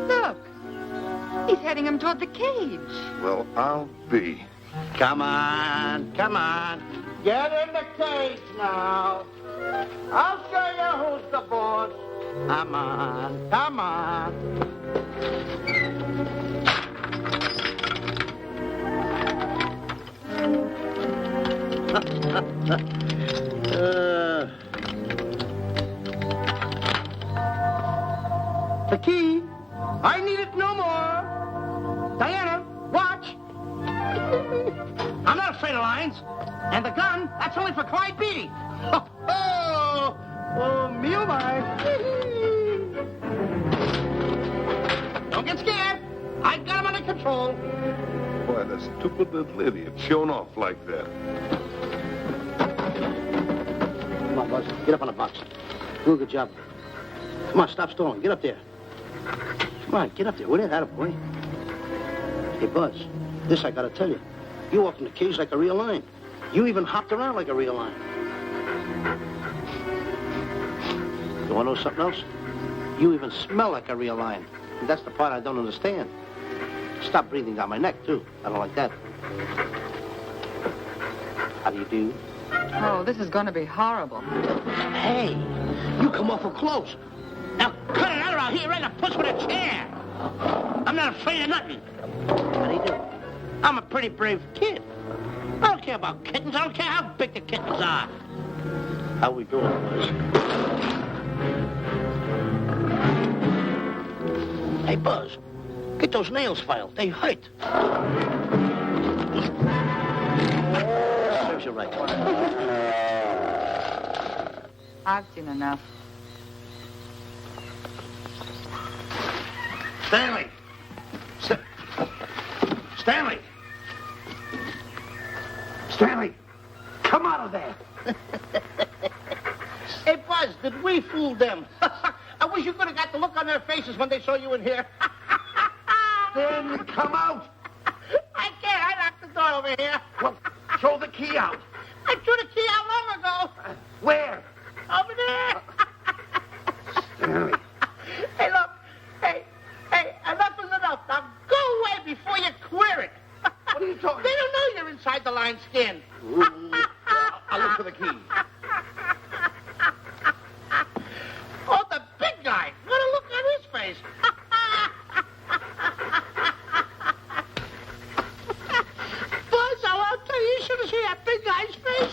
Look. He's heading him toward the cage. Well, I'll be. Come on, come on. Get in the cage now. I'll show you who's the boss. Come on, come on. The key. I need it no more. Diana, watch. I'm not afraid of lions. And the gun, that's only for Clyde Beatty. Oh, me oh my. Don't get scared. I got him under control. Boy, that stupid little idiot showing off like that. Come on, Buzz. Get up on the box. Do a good job. Come on, stop stalling. Get up there. Come on, get up there. With it, attaboy. Hey, Buzz, this I gotta tell you. You walked in the cage like a real lion. You even hopped around like a real lion. You wanna know something else? You even smell like a real lion. And that's the part I don't understand. Stop breathing down my neck, too. I don't like that. How do you do? Oh, this is going to be horrible. Hey, You come awful close. Now cut it out or I'll hit you right in the puss with a chair. I'm not afraid of nothing. How do you do? I'm a pretty brave kid. I don't care about kittens. I don't care how big the kittens are. How we doing, boys? Hey, Buzz, get those nails filed. They hurt. Serves you right. I've seen enough. Stanley! Stanley! Stanley! Come out of there! Hey, Buzz, did we fool them? I wish you could have got the look on their faces when they saw you in here. Stanley, come out. I can't. I locked the door over here. Well, throw the key out. I threw the key out long ago. Where? Over there. Stanley. Hey, look. Hey, enough is enough. Now go away before you queer it. What are you talking They don't know you're inside the lion's skin. I'll look for the key. Oh, the big guy. What a look on his face. Buzz, I'll tell you, you should have seen that big guy's face.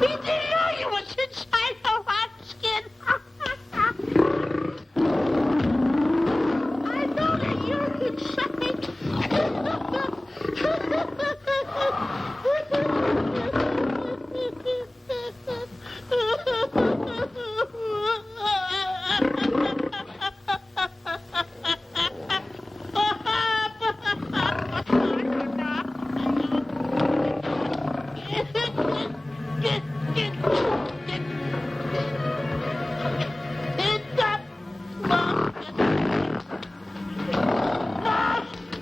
He didn't know you was inside the lion's skin. I know that you're inside.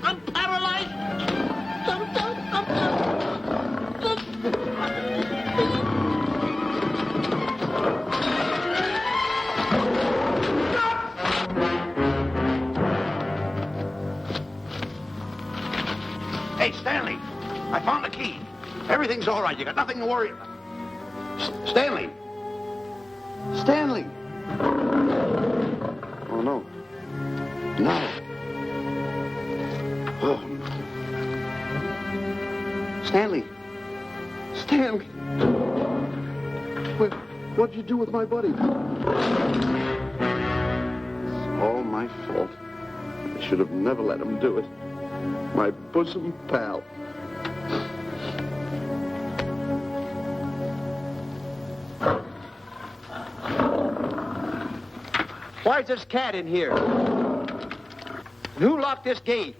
I'm paralyzed. Hey, Stanley, I found the key. Everything's all right. You got nothing to worry about. Stanley. Stanley. Oh, no. No. Oh. Stanley. Stanley. What'd you do with my buddy? It's all my fault. I should have never let him do it. My bosom pal. Why's this cat in here? And who locked this gate?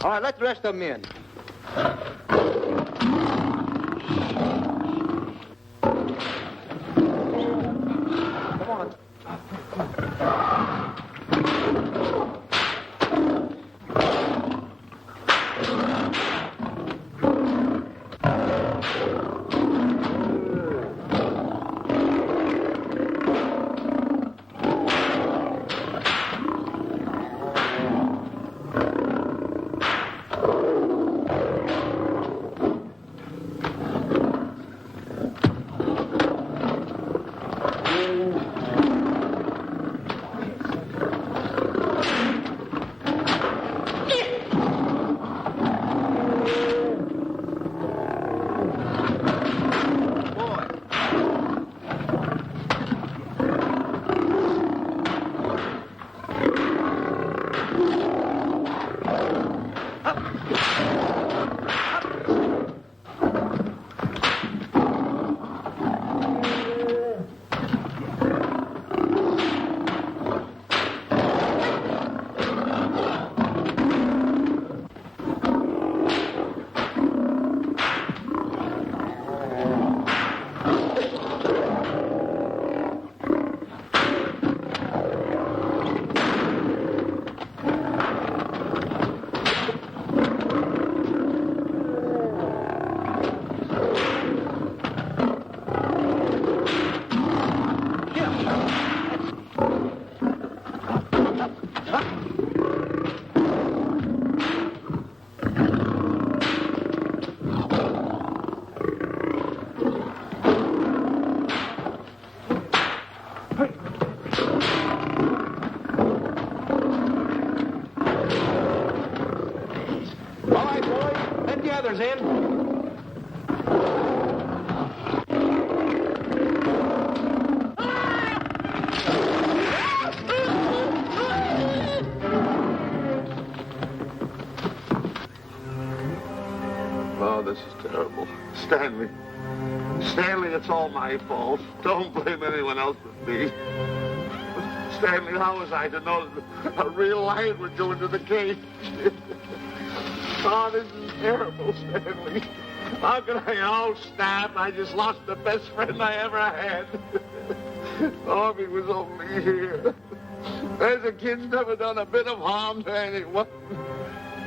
All right, let the rest of them in. Come on. is in. Oh, this is terrible. Stanley. Stanley, it's all my fault. Don't blame anyone else but me. Stanley, how was I to know that a real lion would go into the cage? Oh, this is terrible, Stanley. How could I? Oh, snap. I just lost the best friend I ever had. Oh, if he was only here. The kid's never done a bit of harm to anyone.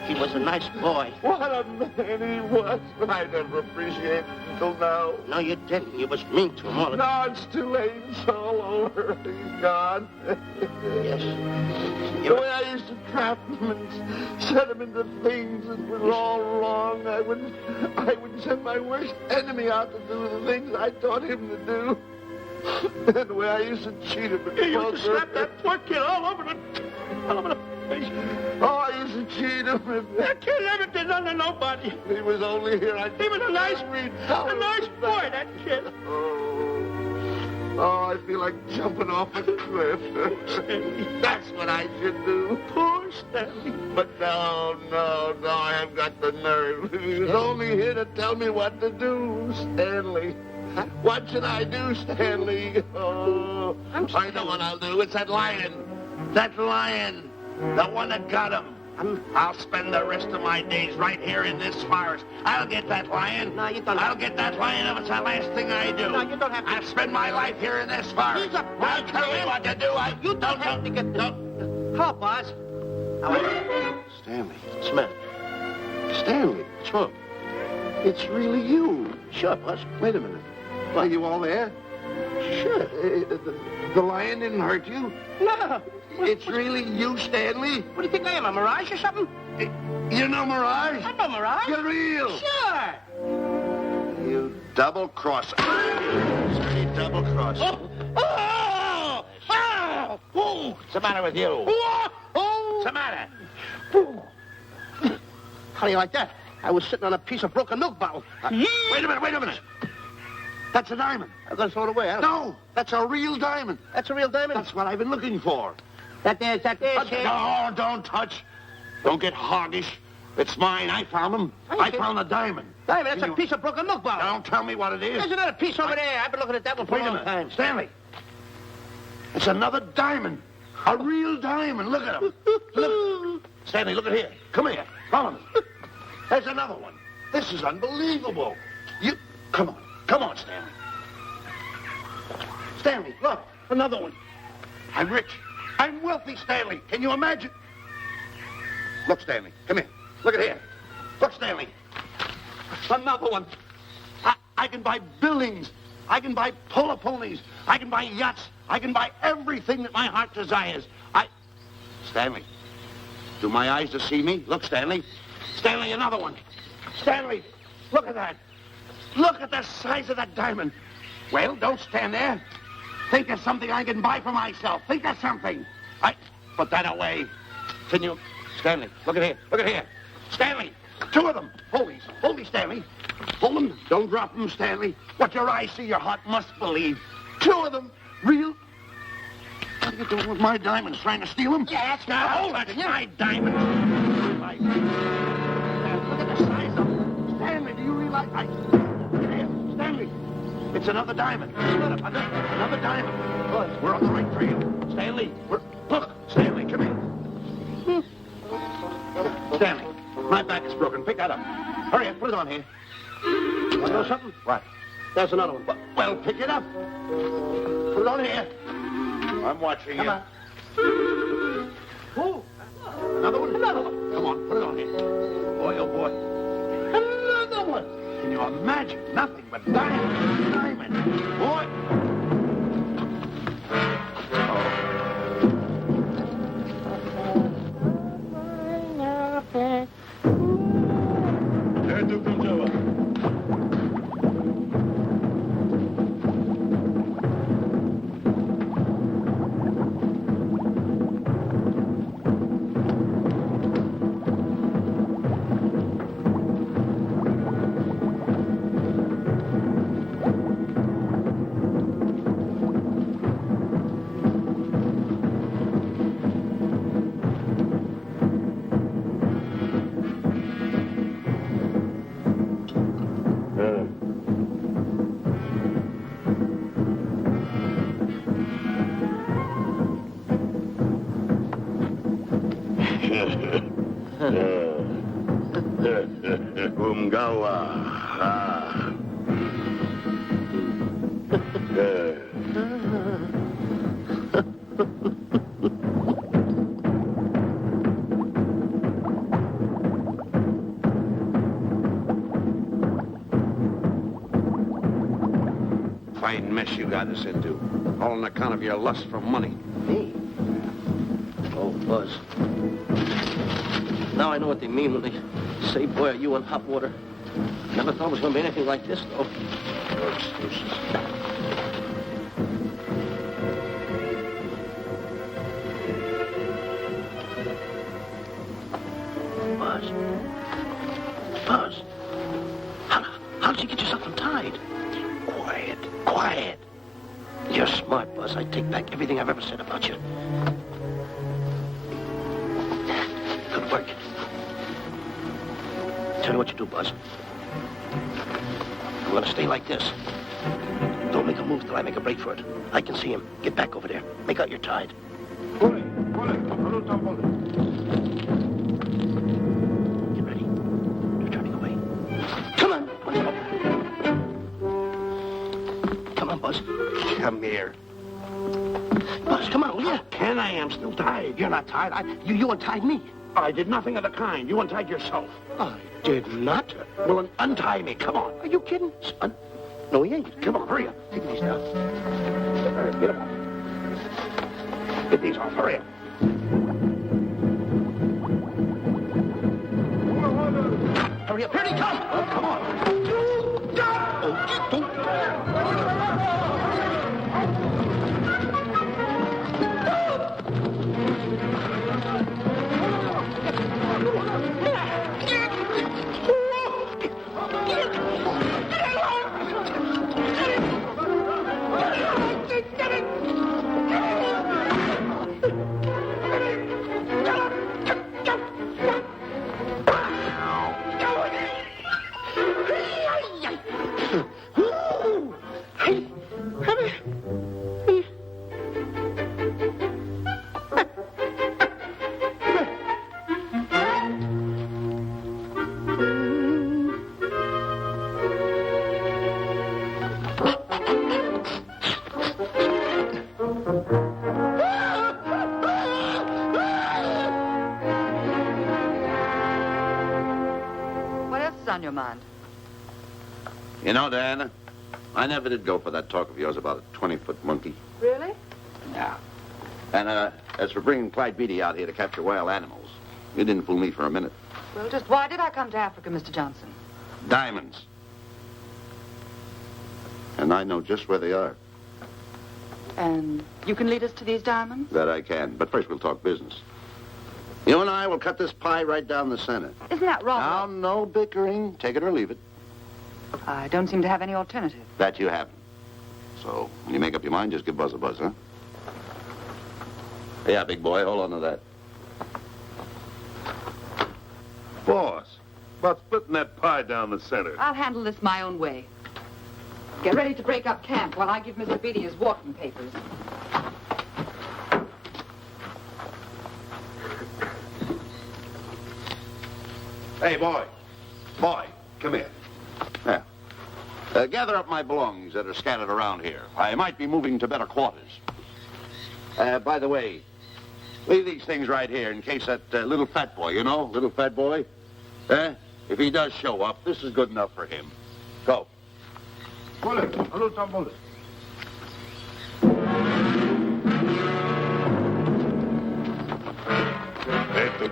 He was a nice boy. What a man he was. I never appreciated it until now. No, you didn't. You was mean to him all the time. No, it's too late. It's all over. He's gone. Yes. The way I used to trap him and set him into things that were all wrong, I would send my worst enemy out to do the things I taught him to do. And the way I used to cheat him. You used to slap that poor kid all over the face. Oh, I used to cheat him. That kid never did nothing to nobody. He was only here. He was a nice boy, that kid. Oh, I feel like jumping off a cliff. That's what I should do. Poor Stanley. But no, I haven't got the nerve. He was only here to tell me what to do, Stanley. What should I do, Stanley? Oh, I know what I'll do. It's that lion. That lion. The one that got him. I'll spend the rest of my days right here in this forest. I'll get that lion. No, you don't. I'll get that lion if it's the last thing I do. No, you don't have to. I'll spend my life here in this forest. He's a I'll tell you what to do. You don't have to get the... Hello, boss. How are you? Stanley. Smith. Stanley. What's wrong? It's really you. Sure, boss. Wait a minute. Are you all there? Sure. The lion didn't hurt you? No. It's really you, Stanley? What do you think I am, a mirage or something? You know Mirage? I know mirage. You're real. Sure. You double-crosser. Dirty double-crosser. Oh! What's the matter with you? What's the matter? How do you like that? I was sitting on a piece of broken milk bottle. Wait a minute. That's a diamond. I'm going to throw it away. No, that's a real diamond. That's a real diamond? That's what I've been looking for. That there's, kid. No, don't touch. Don't get hoggish. It's mine. I found them. I found the diamond. Diamond, that's a piece of broken milk bottle. Don't tell me what it is. There's another piece over there. I've been looking at that one for Wait a a long minute. time. Stanley. It's another diamond. A real diamond. Look at him. Look. Stanley, look at here. Come here. Follow me. There's another one. This is unbelievable. You... Come on, Stanley. Stanley, look. Another one. I'm rich. I'm wealthy, Stanley. Can you imagine? Look, Stanley. Come here. Look at here. Look, Stanley. Another one. I can buy buildings. I can buy polo ponies. I can buy yachts. I can buy everything that my heart desires. Stanley, do my eyes deceive me? Look, Stanley. Stanley, another one. Stanley, look at that. Look at the size of that diamond. Well, don't stand there. Think of something I can buy for myself. Think of something. Put that away. Can you... Stanley, look at here. Look at here. Stanley, two of them. Hold these, Stanley. Hold them. Don't drop them, Stanley. What your eyes see, your heart must believe. Two of them. Real... What are you doing with my diamonds? Trying to steal them? Yeah, that's Now, hold it. My diamonds. Look at the size of them. Stanley, do you realize... Here, Stanley. It's another diamond. Another diamond. Look, we're on the right trail. Stanley, look, Stanley, come here. Stanley, my back is broken. Pick that up. Hurry up, put it on here. You want to know something? What? There's another one. Well, pick it up. Put it on here. I'm watching you. Come on. Oh, another one? Another one. Come on, put it on here. Boy, oh boy. Another one. Can you imagine? Nothing but diamond. Boy. Umgawa. Fine mess you got us into. All on account of your lust for money. Me? Oh, Buzz. Now I know what they mean when they say, boy, are you in hot water. Never thought it was going to be anything like this, though. No excuses. Buzz. Buzz. How did you get yourself untied? Quiet. Quiet. You're smart, Buzz. I take back everything I've ever said about you. Good work. Tell me what you do, Buzz. I'm gonna stay like this. Don't make a move till I make a break for it. I can see him. Get back over there. Make out you're tied. Get ready. You're turning away. Come on. Come on, Buzz. Come here. Buzz, come on, will you? Can I? I'm still tied. You're not tied. You untied me. I did nothing of the kind. You untied yourself. I did not. Well, untie me. Come on. Are you kidding? No, he ain't. Come on, hurry up. Take these down. Get them off. Get these off. Hurry up. Hurry up. Here he comes. Oh, come on. On your mind? You know, Diana, I never did go for that talk of yours about a 20-foot monkey. Really? Yeah. And as for bringing Clyde Beatty out here to capture wild animals, you didn't fool me for a minute. Well, just why did I come to Africa, Mr. Johnson? Diamonds. And I know just where they are. And you can lead us to these diamonds? That I can. But first we'll talk business. You and I will cut this pie right down the center. Isn't that wrong? Now, no bickering. Take it or leave it. I don't seem to have any alternative. That you haven't. So, when you make up your mind, just give Buzz a buzz, huh? Yeah, big boy, hold on to that. Boss, about splitting that pie down the center. I'll handle this my own way. Get ready to break up camp while I give Mr. Beatty his walking papers. Hey, boy. Boy, come here. Yeah. Gather up my belongings that are scattered around here. I might be moving to better quarters. By the way, leave these things right here in case that little fat boy, you know, little fat boy, if he does show up, this is good enough for him. Go. Eto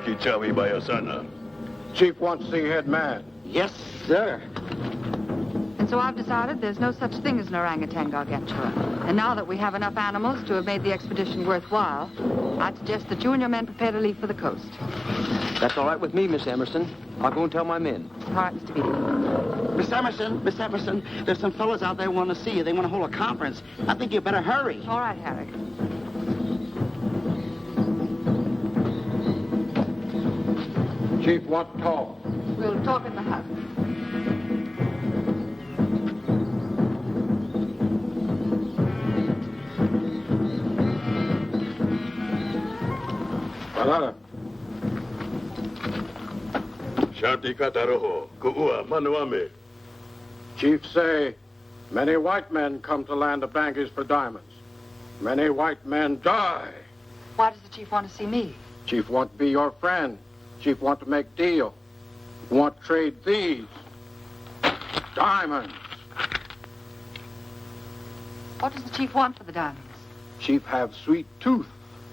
kichawi bayasana. Chief wants to see head man. Yes, sir. And so I've decided there's no such thing as an orangutan gargantua. And now that we have enough animals to have made the expedition worthwhile, I'd suggest that you and your men prepare to leave for the coast. That's all right with me, Miss Emerson. I'll go and tell my men. All right, Mr. Beatty. Miss Emerson, there's some fellas out there who want to see you. They want to hold a conference. I think you better hurry. All right, Harry. Chief want to talk. We'll talk in the hut. Shanti kataroho, kuua manuame. Chief say, many white men come to land of Bangis for diamonds. Many white men die. Why does the chief want to see me? Chief want to be your friend. Chief want to make deal. Want to trade these. Diamonds. What does the chief want for the diamonds? Chief have sweet tooth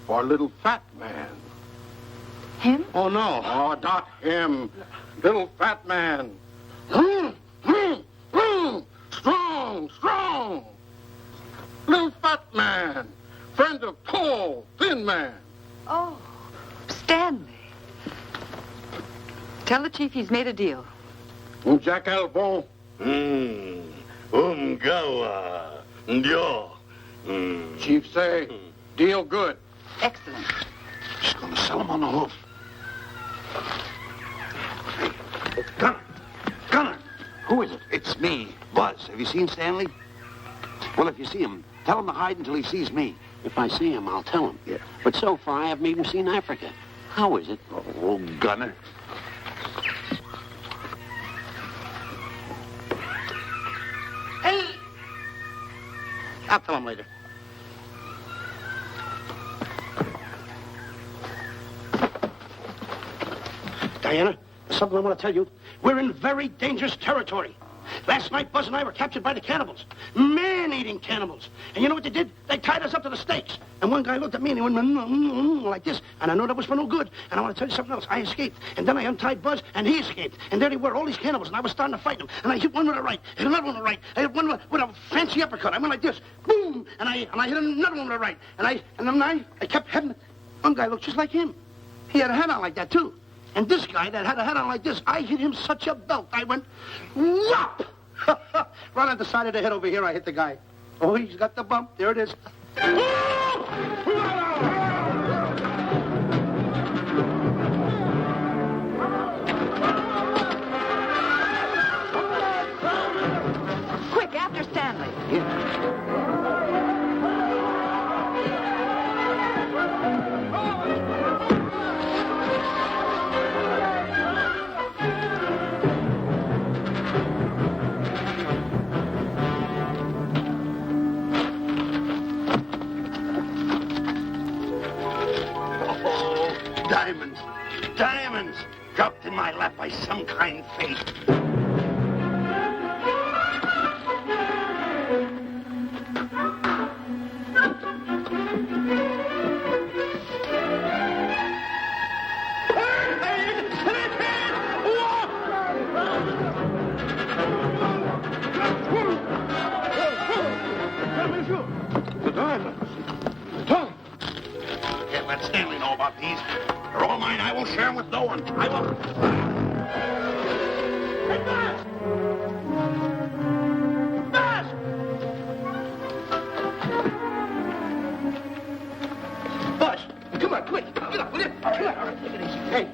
for little fat man. Him? Oh, no. Oh, not him. Little fat man. Strong, strong. Little fat man. Friend of tall, thin man. Oh, Stanley. Tell the chief he's made a deal. Jack Albon. Umgawa. Ndio. Chief say, deal good. Excellent. She's going to sell him on the hoof. Hey, Gunner. Gunner. Who is it? It's me, Buzz. Have you seen Stanley? Well, if you see him, tell him to hide until he sees me. If I see him, I'll tell him. Yeah. But so far, I haven't even seen Africa. How is it? Oh, Gunner. Hey! I'll tell him later. Diana, there's something I want to tell you. We're in very dangerous territory. Last night, Buzz and I were captured by the cannibals. Man-eating cannibals. And you know what they did? They tied us up to the stakes. And one guy looked at me and he went like this. And I know that was for no good. And I want to tell you something else. I escaped. And then I untied Buzz and he escaped. And there they were, all these cannibals. And I was starting to fight them. And I hit one with a right, hit another one with a right. I hit one with a fancy uppercut. I went like this. Boom! And I hit another one with a right. And then I kept hitting. One guy looked just like him. He had a hat on like that, too. And this guy that had a hat on like this, I hit him such a belt. I went, whop! Right on the side of the head over here, I hit the guy. Oh, he's got the bump. There it is. Quick, after Stanley. Diamonds. Diamonds. Dropped in my lap by some kind fate. The diamonds. Can't let Stanley know about these. They're all mine. I won't share them with no one. I won't. Hey, Buzz! Buzz! Buzz, come on, quick. Get up, will you? Come on. Take it easy. Hey,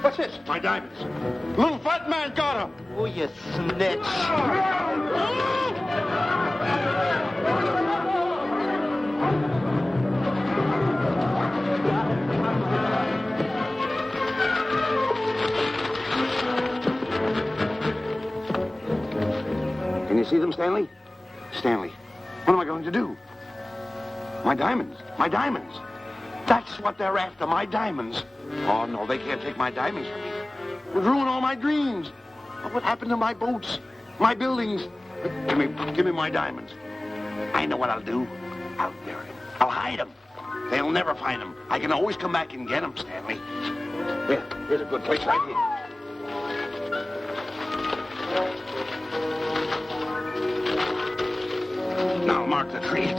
what's this? My diamonds. Little fat man got him. Oh, you snitch. Can you see them, Stanley? Stanley, what am I going to do? My diamonds. My diamonds. That's what they're after, my diamonds. Oh, no, they can't take my diamonds from me. It would ruin all my dreams. What happened to my boats, my buildings? Give me my diamonds. I know what I'll do. I'll bury them. I'll hide them. They'll never find them. I can always come back and get them, Stanley. Here, here's a good place right here. Now mark the tree.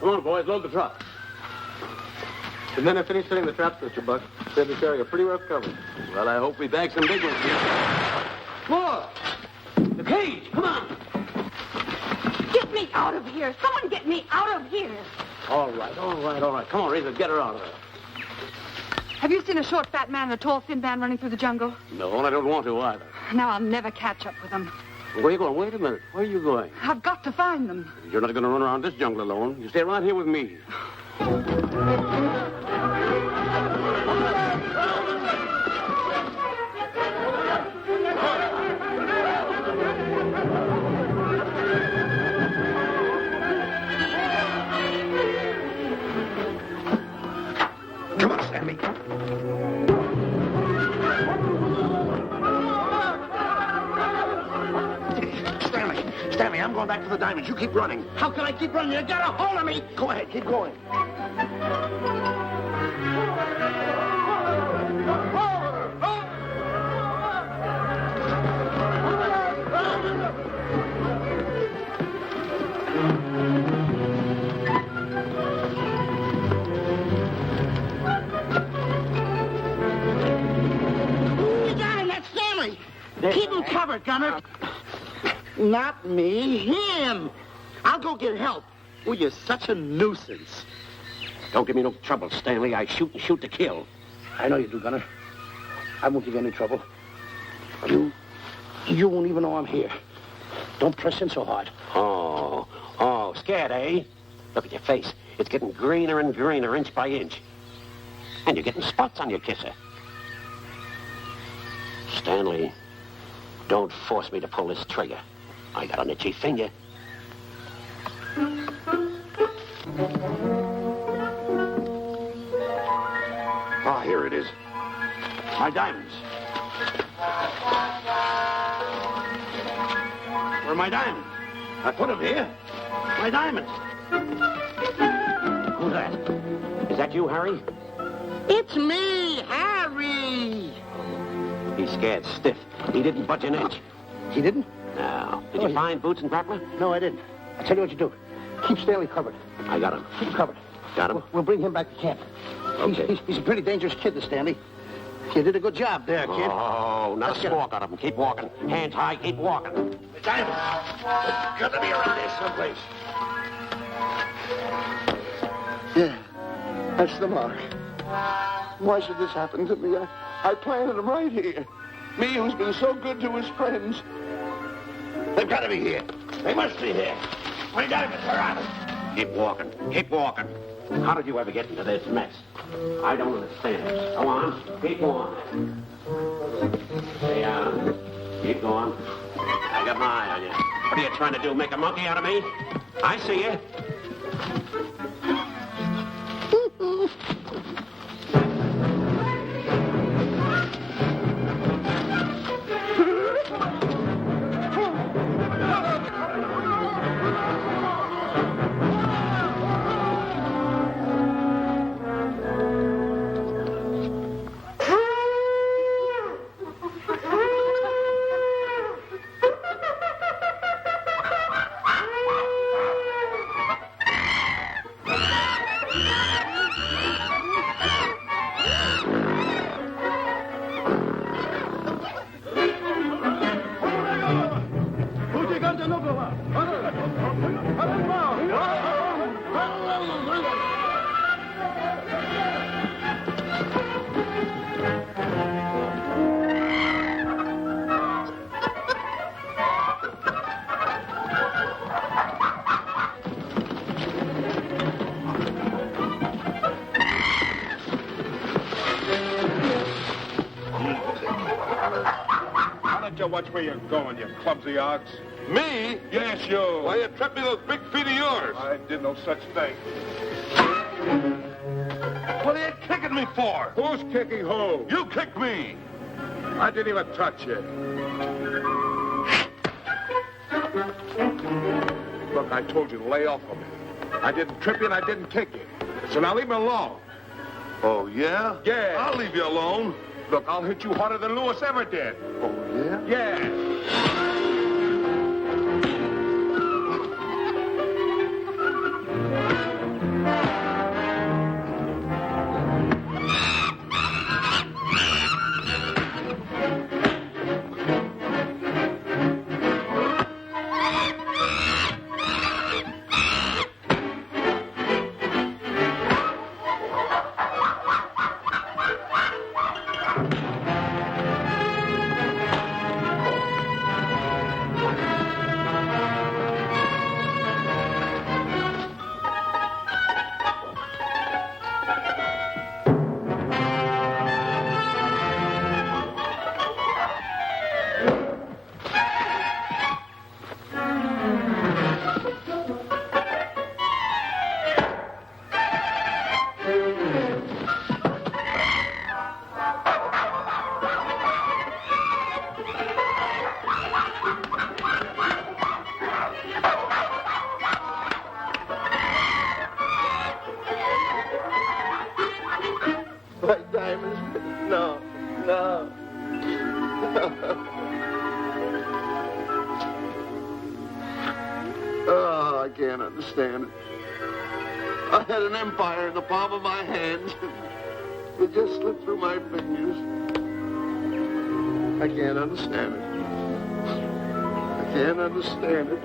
Come on, boys, load the truck. The men have finished setting the traps, Mr. Buck. Said they're carrying a pretty rough cover. Well, I hope we bag some big ones here. More! The cage, come on! out of here. Someone get me out of here. All right. Come on, Razor, get her out of there. Have you seen a short, fat man and a tall, thin man running through the jungle? No, and I don't want to either. Now I'll never catch up with them. Where are you going? Wait a minute. Where are you going? I've got to find them. You're not going to run around this jungle alone. You stay right here with me. Come on, Stanley. Stanley, I'm going back to the diamonds. You keep running. How can I keep running? You got a hold of me. Go ahead, keep going. You got him. That's Stanley. Keep him covered, Gunner. Not me, him. I'll go get help. Oh, you're such a nuisance. Don't give me no trouble, Stanley. I shoot and shoot to kill. I know you do, Gunner. I won't give you any trouble. You won't even know I'm here. Don't press in so hard. Oh, scared, eh? Look at your face. It's getting greener and greener, inch by inch. And you're getting spots on your kisser. Stanley, don't force me to pull this trigger. I got an itchy finger. Ah, here it is. My diamonds. Where are my diamonds? I put them here. My diamonds. Who's that? Is that you, Harry? It's me, Harry. He's scared stiff. He didn't budge an inch. He didn't? No. Did you find Boots and Grappler? No, I didn't. I'll tell you what you do. Keep Stanley covered. I got him. Keep him covered. Got him? We'll bring him back to camp. Okay. He's a pretty dangerous kid, this Stanley. You did a good job there, kid. Oh, not a squawk out of him. Keep walking. Hands high, keep walking. The diamonds. It's got to be around here someplace. Yeah, that's the mark. Why should this happen to me? I planted them right here. Me who's been so good to his friends. They've got to be here. They must be here. My diamonds are out. Keep walking. Keep walking. How did you ever get into this mess? I don't understand. Go on. Keep going. Stay down. Keep going. I got my eye on you. What are you trying to do? Make a monkey out of me? I see you. Watch where you're going, you clumsy ox. Me? Yes, you. Why, you tripped me those big feet of yours. I did no such thing. What are you kicking me for? Who's kicking who? You kicked me. I didn't even touch you. Look, I told you to lay off of me. I didn't trip you and I didn't kick you. So now leave me alone. Oh, yeah? Yeah. I'll leave you alone. Look, I'll hit you harder than Lewis ever did. Oh, yeah? Yeah. Oh, I can't understand it. I had an empire in the palm of my hand. It just slipped through my fingers. I can't understand it. I can't understand it.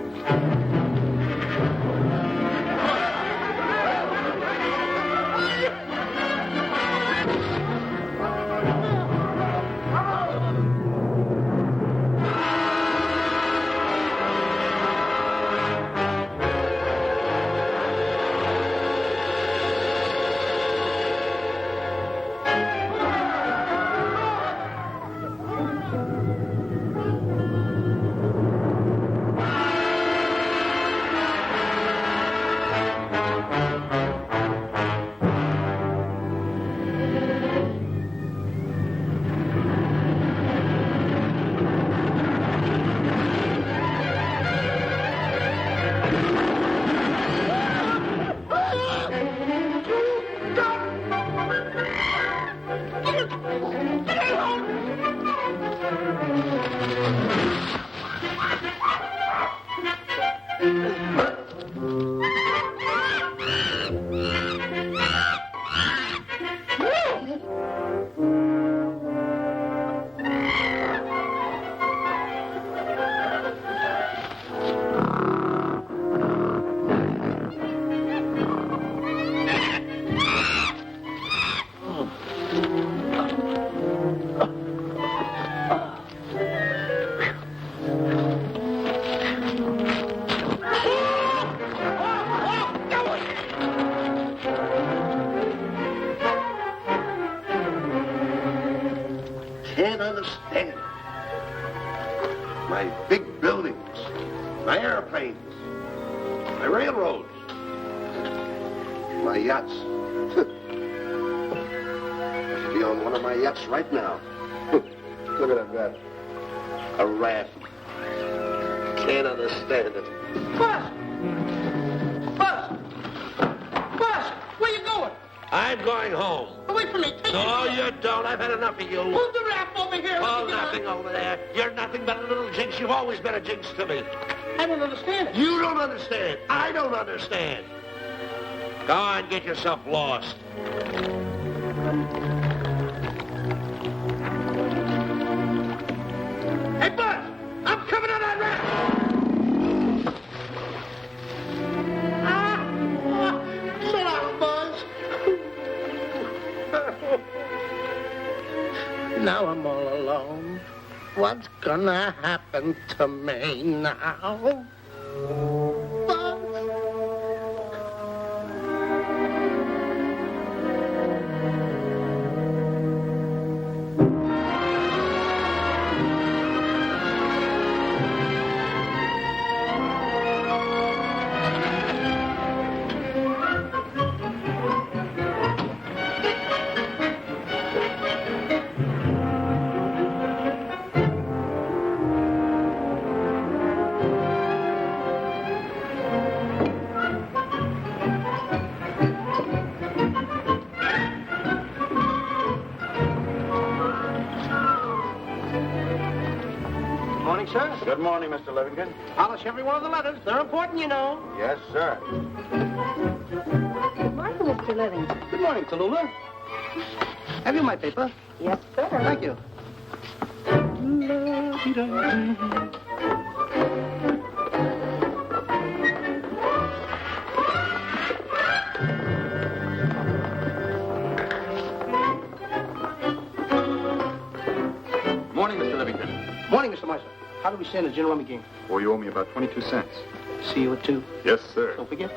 Can't understand. My big buildings, my airplanes, my railroads, my yachts. I should be on one of my yachts right now. Look at that. A raft. Can't understand it. Buzz! Buzz! Buzz! Where you going? I'm going home. Wait for me. Take No, it. you don't. I've had enough of you. Move the raft over here. Oh, nothing over there. You're nothing but a little jinx. You've always been a jinx to me. I don't understand it. You don't understand. I don't understand. Go on, get yourself lost. Hey, Buzz! I'm coming on that raft! So long, Buzz. Now I'm all alone. What's gonna happen to me now? Buzz? Morning, sir. Good morning, Mr. Livingston. Polish every one of the letters. They're important, you know. Yes, sir. Good morning, Mr. Livingston. Good morning, Tallulah. Have you my paper? Yes, sir. Thank you. Morning, Mr. Livingston. Morning, Mr. Marshall. How do we stand the gin rummy game? Oh, you owe me about 22 cents. See you at 2. Yes, sir. Don't forget.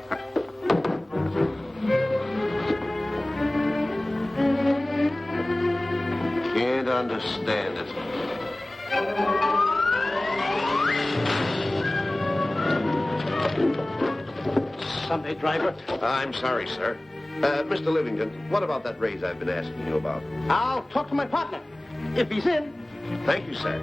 Can't understand it. Sunday driver. I'm sorry, sir. Mr. Livingston, what about that raise I've been asking you about? I'll talk to my partner. If he's in. Thank you, sir.